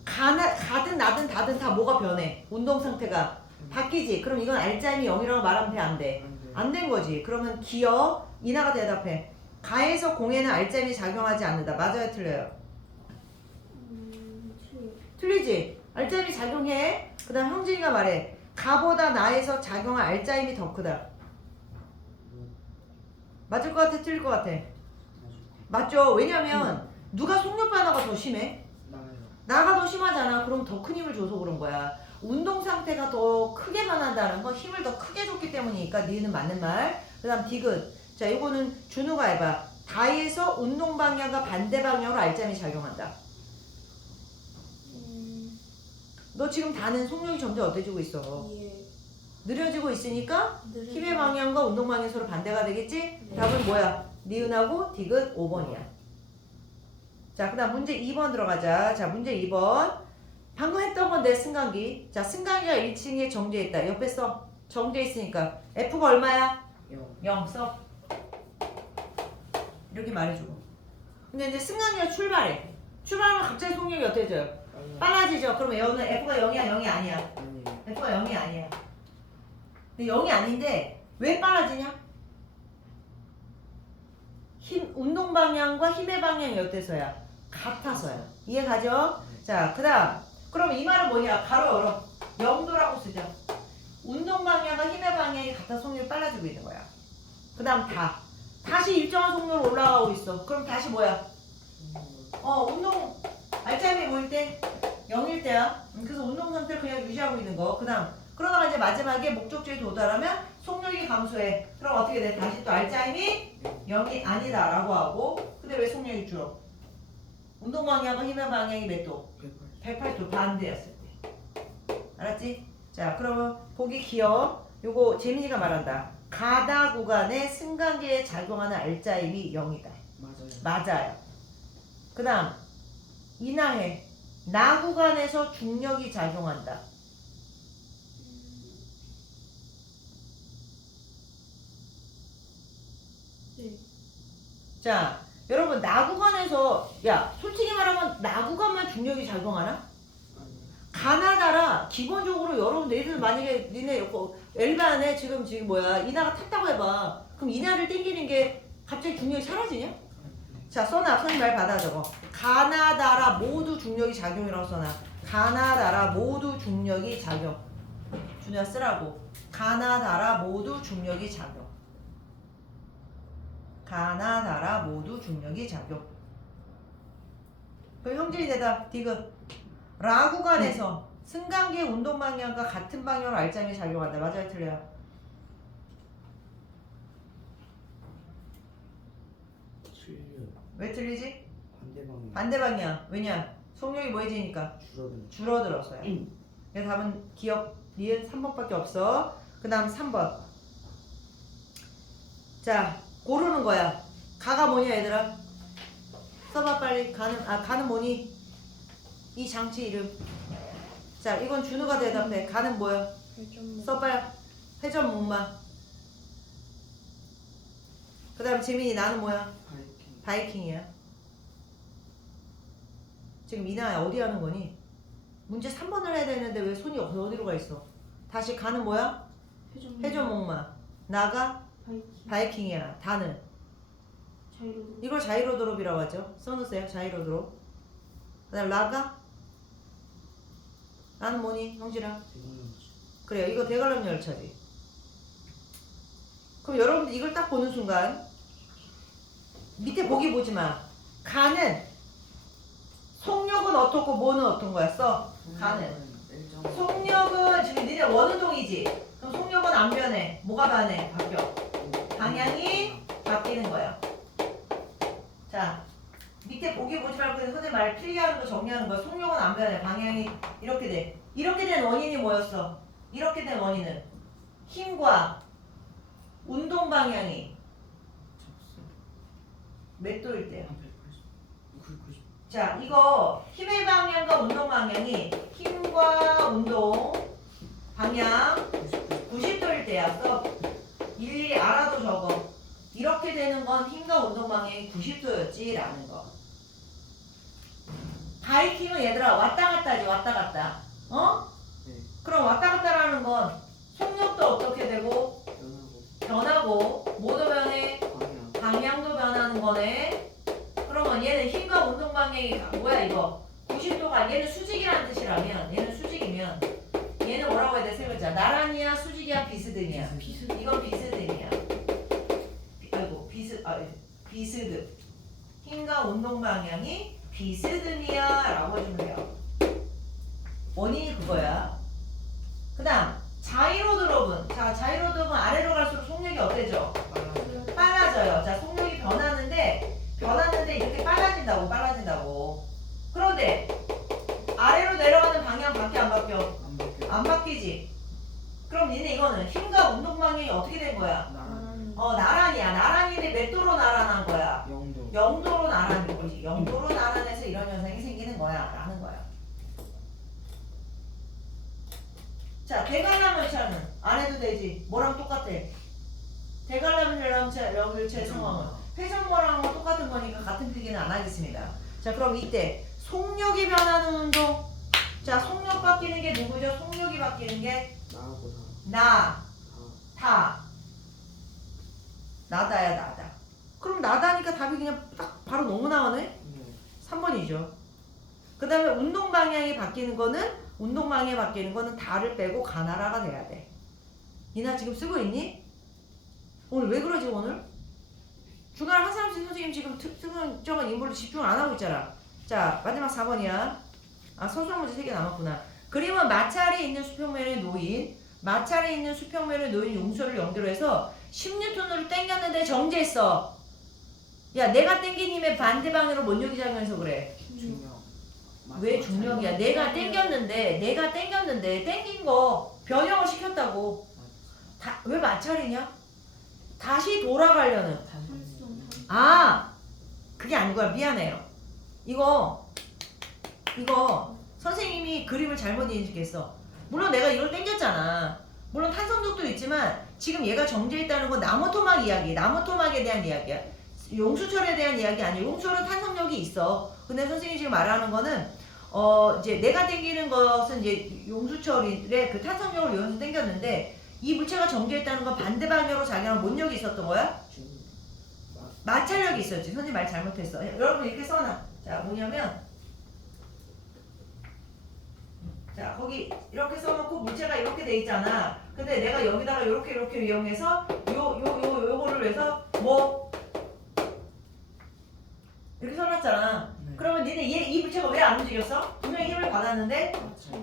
가든 나든 다든 다 뭐가 변해? 운동 상태가 바뀌지. 그럼 이건 알짜임이 0이라고 말하면 돼? 안 돼? 안 돼. 안 된 거지. 그러면 기억 이나가 대답해. 가에서 공에는 알짜임이 작용하지 않는다. 맞아요? 틀려요? 틀리지? 알짜임이 작용해. 그 다음 형진이가 말해. 가보다 나에서 작용한 알짜임이 더 크다. 맞을 것 같아? 틀릴 것 같아? 맞죠? 왜냐면 누가 속력 변화가 더 심해? 나요. 나가 더 심하잖아. 그럼 더 큰 힘을 줘서 그런 거야. 운동 상태가 더 크게 변한다는 건 힘을 더 크게 줬기 때문이니까 니는 맞는 말. 그 다음 디귿. 자, 이거는 준우가 해봐. 다에서 운동 방향과 반대 방향으로 알짜임이 작용한다. 너 지금 다는 속력이 점점 어때지고 있어? 느려지고 있으니까 힘의 방향과 운동 방향이 서로 반대가 되겠지? 답은 뭐야? 니은하고 디귿 5번이야. 자, 그 다음 문제 2번 들어가자. 자, 문제 2번. 방금 했던 건데 승강기. 자, 승강기가 1층에 정지해 있다. 옆에 써. 정지해 있으니까 F가 얼마야? 0 써. 이렇게 말해주고. 근데 이제 승강기가 출발해. 출발하면 갑자기 속력이 어때져요? 빨라지죠? 그러면 얘는 F가 0이야? 0이 아니야? 아니. F가 0이 아니야. 근데 0이 아닌데 왜 빨라지냐? 운동 방향과 힘의 방향이 어때서야? 같아서야. 이해가죠? 자, 그 다음. 그럼 이 말은 뭐냐? 가로 열어. 0도라고 쓰죠. 운동 방향과 힘의 방향이 같아 속력이 빨라지고 있는 거야. 그 다음 다시 일정한 속력으로 올라가고 있어. 그럼 다시 뭐야? 운동 알짜임이 뭐일 때? 0일 때야. 그래서 운동 상태를 그냥 유지하고 있는 거. 그 다음 그러다가 이제 마지막에 목적지에 도달하면 속력이 감소해. 그럼 어떻게 돼? 다시 또 알짜임이 0이 아니다 라고 하고. 근데 왜 속력이 줄어? 운동 방향과 힘의 방향이 몇 도? 108도 반대였을 때. 알았지? 자, 그러면 보기 기억. 요거 재민이가 말한다. 가다 구간에 승강기에 작용하는 알짜임이 0이다. 맞아요. 맞아요. 그 다음 이나해. 나 구간에서 중력이 작용한다. 자, 여러분 나 구간에서 솔직히 말하면 나 구간만 중력이 작용하나? 가나다라 기본적으로 여러분 너희들 만약에 니네 엘반에 지금 뭐야 이나가 탔다고 해봐. 그럼 이나를 땡기는 게 갑자기 중력이 사라지냐? 자, 써놔. 선생님 말 받아 적어. 가나다라 모두 중력이 작용이라고 써놔. 가나다라 모두 중력이 작용. 준우야 쓰라고. 가나다라 모두 중력이 작용. 가나다라 모두 중력이 작용. 그럼 형진이 대답. 디귿. 라 구간에서 승강기의 운동 방향과 같은 방향으로 알짜임이 작용한다. 맞아요? 틀려요? 틀려. 왜 틀리지? 반대 방향. 반대 방향. 왜냐? 속력이 뭐해지니까? 줄어들어서요. 내 답은 기억 니은 3번밖에 없어. 그 다음 3번. 자, 고르는 거야. 가가 뭐냐 얘들아? 써봐 빨리. 가는 뭐니? 이 장치 이름. 자, 이건 준우가 대답해. 가는 뭐야? 써봐요. 회전 목마. 그 다음 재민이 나는 뭐야? 바이킹. 바이킹이야. 지금 이나야 어디 하는 거니? 문제 3번을 해야 되는데 왜 손이 어디로 가 있어? 다시 가는 뭐야? 회전 목마. 나가 바이킹이야. 다는 자유로운 이걸 자이로 드롭이라고 하죠. 써놓으세요. 자이로 드롭. 그 다음 라가? 나는 뭐니? 형진아. 그래요. 이거 대관람 열차지. 그럼 여러분들 이걸 딱 보는 순간 밑에 보기 보지 마. 가는 속력은 어떻고 뭐는 어떤 거야? 써. 가는. 속력은 지금 니네 원운동이지. 그럼 속력은 안 변해. 뭐가 변해? 바뀌어. 방향이 바뀌는 거야. 자, 밑에 보기 보지 말고 그냥 선생님 말 틀리게 하는 거 정리하는 거야. 속력은 안 변해. 방향이 이렇게 돼. 이렇게 된 원인이 뭐였어? 이렇게 된 원인은 힘과 운동 방향이 몇 도일 때요? 자, 이거 힘의 방향과 운동 방향이 힘과 운동 방향 90도일 때야. 써. 일일이 알아도 적어. 이렇게 되는 건 힘과 운동 방향이 90도였지라는 거. 바이킹은 얘들아 왔다 갔다지. 왔다 갔다. 어? 네. 그럼 왔다 갔다라는 건 속력도 어떻게 되고 변하고 뭐도 변해? 방향도 변하는 거네. 그러면 얘는 힘과 운동 방향이 뭐야 이거? 90도가 얘는 수직이라는 뜻이라면 얘는 수직이면 얘는 뭐라고 해야 돼? 세 글자. 나란히야 수직이야 비스듬이야? 이건 비스듬이야. 아이고 비스듬. 힘과 운동 방향이 비스듬이야 라고 해주면 돼요. 원인이 그거야. 그 다음 자이로 드롭은. 자, 자이로 드롭은 아래로 갈수록 속력이 어때져? 빨라져요. 자, 속력이 변하는데 이렇게 빨라진다고. 그런데 아래로 내려가는 방향 바뀌어 안 바뀌어? 안 바뀌지. 그럼 니네 이거는 힘과 운동 방향이 어떻게 된 거야? 나란히야. 나란히인데 몇 도로 나란한 거야? 0도. 0도로 나란한 거지. 0도로 나란해서 이런 현상이 생기는 거야 라는 거야. 자, 대관람 열차는 안 해도 되지. 뭐랑 똑같아? 대관람 열차의 상황은 회전모랑 똑같은 거니까 같은 필기는 안 하겠습니다. 자, 그럼 이때 속력이 변하는 운동. 자, 속력 바뀌는 게 누구죠? 속력이 바뀌는 게 나다야 나다. 그럼 나다니까 답이 그냥 딱 바로 너무 나오네? 3번이죠. 그 다음에 운동 방향이 바뀌는 거는 다를 빼고 가나라가 돼야 돼. 이나 지금 쓰고 있니? 오늘 왜 그러지 오늘? 중간에 한 사람씩 선생님 지금 특정한 인물로 집중을 안 하고 있잖아. 자, 마지막 4번이야. 서술형 문제 3개 남았구나. 그림은 마찰이 있는 수평면에 놓인 용소를 연결로 해서 10N으로 당겼는데 정지했어. 야, 내가 당긴 힘의 반대 방향으로 원력이 작용해서 그래. 중력. 왜 중력이야? 내가 당겼는데 당긴 거 변형을 시켰다고. 왜 마찰이냐? 다시 돌아가려는. 그게 아니고요. 미안해요. 이거 선생님이 그림을 잘못 이해했어. 물론 내가 이걸 당겼잖아. 물론 탄성력도 있지만 지금 얘가 정지했다는 건 나무토막 이야기, 나무토막에 대한 이야기야. 용수철에 대한 이야기 아니고 용수철은 탄성력이 있어. 근데 선생님이 지금 말하는 거는 이제 내가 당기는 것은 이제 용수철의 그 탄성력을 이용해서 당겼는데 이 물체가 정지했다는 건 반대 방향으로 작용한 못력이 있었던 거야? 마찰력이 있었지. 선생님 말 잘못했어. 여러분 이렇게 써놔. 자, 뭐냐면 자, 거기 이렇게 써놓고 물체가 이렇게 돼 있잖아. 근데 내가 여기다가 이렇게 이용해서 요거를 해서 뭐 이렇게 써놨잖아. 네. 그러면 니네 이 물체가 왜 안 움직였어? 분명히 힘을 받았는데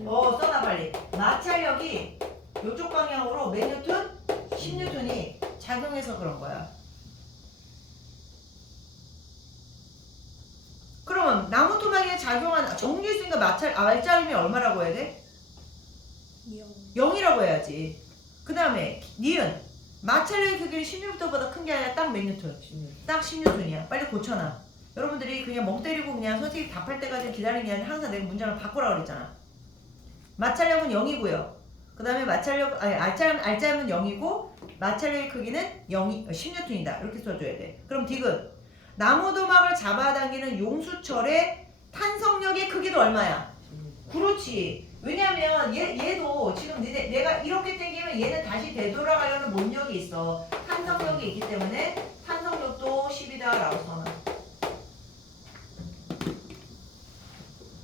써놔 빨리. 마찰력이 이쪽 방향으로 몇 뉴턴? 10뉴턴이 작용해서 그런 거야. 그러면 나무 토막에 작용한 정지수니까 말짜림이 얼마라고 해야 돼? 영. 0이라고 해야지. 그 다음에 니은 마찰력의 크기는 16N보다 큰 게 아니라 딱 몇 뉴턴? 딱 10뉴턴이야. 빨리 고쳐놔. 여러분들이 그냥 멍 때리고 그냥 선생님 답할 때까지 기다리는 게 아니라 항상 내가 문장을 바꾸라고 그랬잖아. 마찰력은 0이고요. 그 다음에 알짜는 0이고 마찰력의 크기는 10뉴턴이다. 이렇게 써줘야 돼. 그럼 디귿 나무도막을 잡아당기는 용수철의 탄성력의 크기도 얼마야? 그렇지. 왜냐면 얘도 지금 내가 이렇게 당기면 얘는 다시 되돌아가려는 못력이 있어. 탄성력이 있기 때문에 탄성력도 10이다 라고 써놔.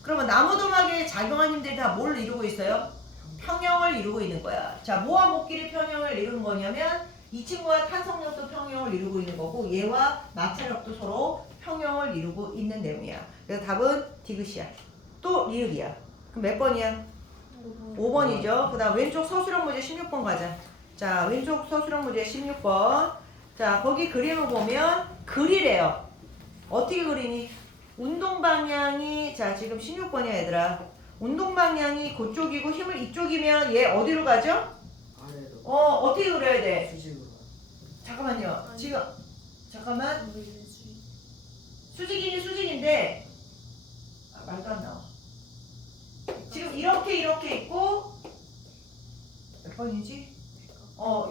그러면 나무도막에 작용한 힘들이 다 뭘 이루고 있어요? 평형을 이루고 있는 거야. 자, 뭐와 목끼리 평형을 이루는 거냐면 이 친구와 탄성력도 평형을 이루고 있는 거고 얘와 마찰력도 서로 평형을 이루고 있는 내용이야. 그래서 답은 디귿이야. 또 리을이야. 그럼 몇 번이야? 5번이죠. 그 다음 왼쪽 서술형 문제 16번 가자. 자, 왼쪽 서술형 문제 16번. 자, 거기 그림을 보면 글이래요. 어떻게 그리니? 운동 방향이 자 지금 16번이야 얘들아. 운동 방향이 그쪽이고 힘을 이쪽이면 얘 어디로 가죠? 아래로. 어떻게 그려야 돼? 수직으로. 잠깐만요. 지금 잠깐만. 수직인데 말도 안 나와. 지금 이렇게 있고 몇 번이지?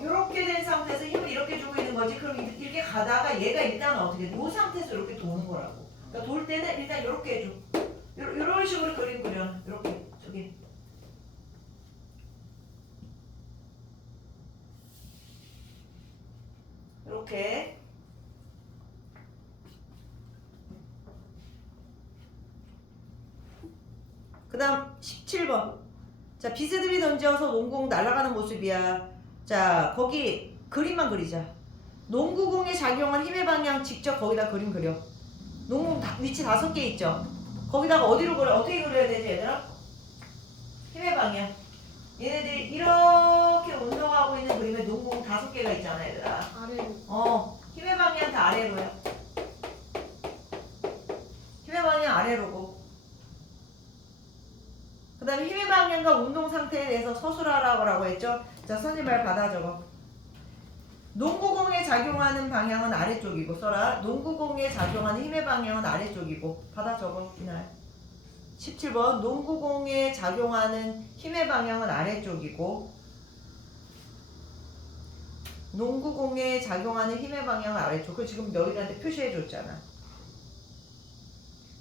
이렇게 된 상태에서 힘을 이렇게 주고 있는 거지. 그럼 이렇게 가다가 얘가 일단 어떻게 돼? 이 상태에서 이렇게 도는 거라고. 그러니까 돌 때는 일단 이렇게 해줘. 이런 식으로 그림 그려. 이렇게 저기. 이렇게. 그 다음 17번. 자, 비스듬히 던져서 농구공 날아가는 모습이야. 자, 거기 그림만 그리자. 농구공에 작용한 힘의 방향 직접 거기다 그림 그려. 농구공 위치 5개 있죠? 거기다가 어디로 그려? 어떻게 그려야 되지 얘들아? 힘의 방향. 얘네들이 이렇게 운동하고 있는 그림에 농구공 5개가 있잖아 얘들아. 아래로. 힘의 방향 다 아래로야. 힘의 방향 아래로고. 그 다음에 힘의 방향과 운동 상태에 대해서 서술하라고 했죠? 자, 선생님 말 받아 적어. 농구공에 작용하는 방향은 아래쪽이고 써라. 농구공에 작용하는 힘의 방향은 아래쪽이고 받아 적어. 이날 17번 농구공에 작용하는 힘의 방향은 아래쪽이고 농구공에 작용하는 힘의 방향은 아래쪽. 그걸 지금 너희들한테 표시해 줬잖아.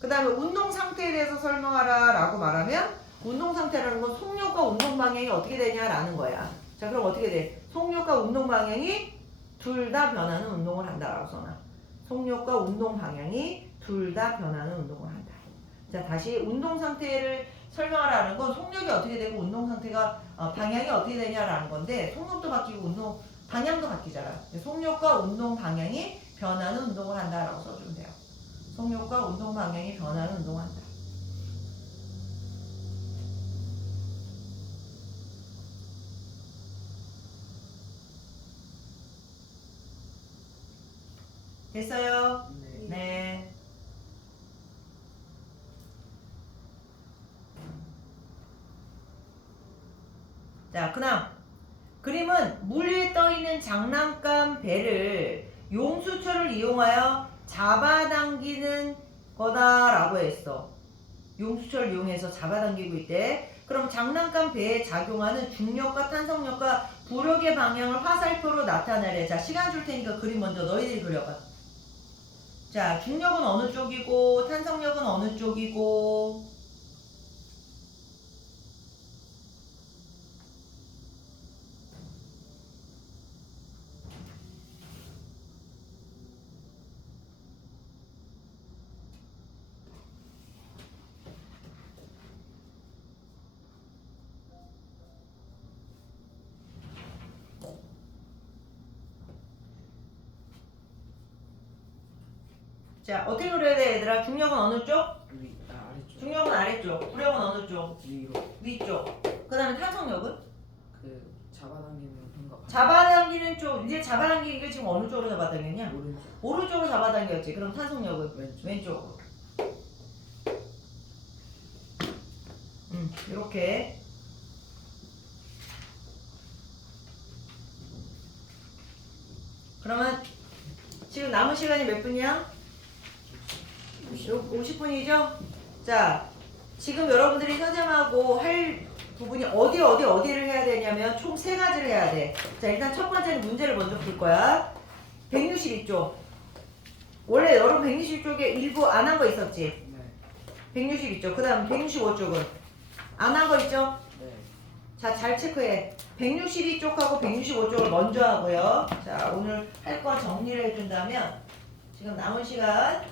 그 다음에 운동 상태에 대해서 설명하라 라고 말하면 운동 상태라는 건 속력과 운동 방향이 어떻게 되냐라는 거야. 자, 그럼 어떻게 돼? 속력과 운동 방향이 둘 다 변하는 운동을 한다라고 써놔. 속력과 운동 방향이 둘 다 변하는 운동을 한다. 자, 다시 운동 상태를 설명하라는 건 속력이 어떻게 되고 운동 상태가 방향이 어떻게 되냐라는 건데 속력도 바뀌고 운동 방향도 바뀌잖아. 속력과 운동 방향이 변하는 운동을 한다라고 써주면 돼요. 속력과 운동 방향이 변하는 운동을 한다. 됐어요? 네. 네. 자, 그다음 그림은 물 위에 떠 있는 장난감 배를 용수철을 이용하여 잡아당기는 거다라고 했어. 용수철을 이용해서 잡아당기고 있대. 그럼 장난감 배에 작용하는 중력과 탄성력과 부력의 방향을 화살표로 나타내래. 자, 시간 줄 테니까 그림 먼저 너희들이 그려봐. 자, 중력은 어느 쪽이고 탄성력은 어느 쪽이고 자, 어떻게 그려야 돼 얘들아? 중력은 어느 쪽? 아래쪽. 중력은 아래쪽. 부력은 어느 쪽? 위로. 위쪽. 그 다음에 탄성력은? 그 잡아당기는 뭔가. 잡아당기는 쪽. 이제 잡아당기기가 지금 어느 쪽으로 잡아당겼냐? 오른쪽. 오른쪽으로 잡아당겼지. 그럼 탄성력은? 왼쪽. 왼쪽으로. 이렇게. 그러면 지금 남은 시간이 몇 분이야? 50분이죠? 자, 지금 여러분들이 선생님하고 할 부분이 어디를 해야 되냐면 총 3가지를 해야 돼. 자, 일단 첫 번째는 문제를 먼저 풀 거야. 162쪽. 원래 여러분 162쪽에 일부 안 한 거 있었지? 네. 162쪽. 그 다음 165쪽은 안 한 거 있죠? 네. 자, 잘 체크해. 162쪽하고 165쪽을 먼저 하고요. 자, 오늘 할 거 정리를 해준다면 지금 남은 시간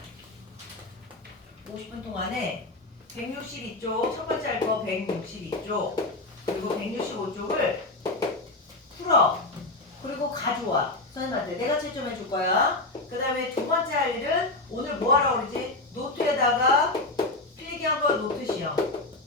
50분 동안에 162쪽, 첫 번째 할 거 162쪽, 그리고 165쪽을 풀어. 그리고 가져와. 선생님한테 내가 채점해 줄 거야. 그 다음에 두 번째 할 일은 오늘 뭐 하라고 그러지? 노트에다가 필기한 거 노트 시험.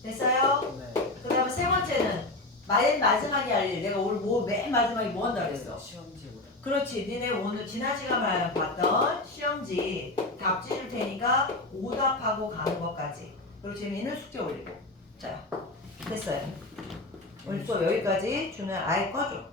됐어요? 네. 그 다음에 세 번째는 맨 마지막에 할 일. 내가 오늘 맨 마지막에 뭐 한다 그랬어? 시험지보다. 그렇지. 니네 오늘 지난 시간에 봤던 시험지 답지 줄 테니까 오답하고 가는 것까지. 그리고 재미있는 숙제 올리고. 자, 됐어요. 오늘 수업 여기까지. 주는 아예 꺼줘.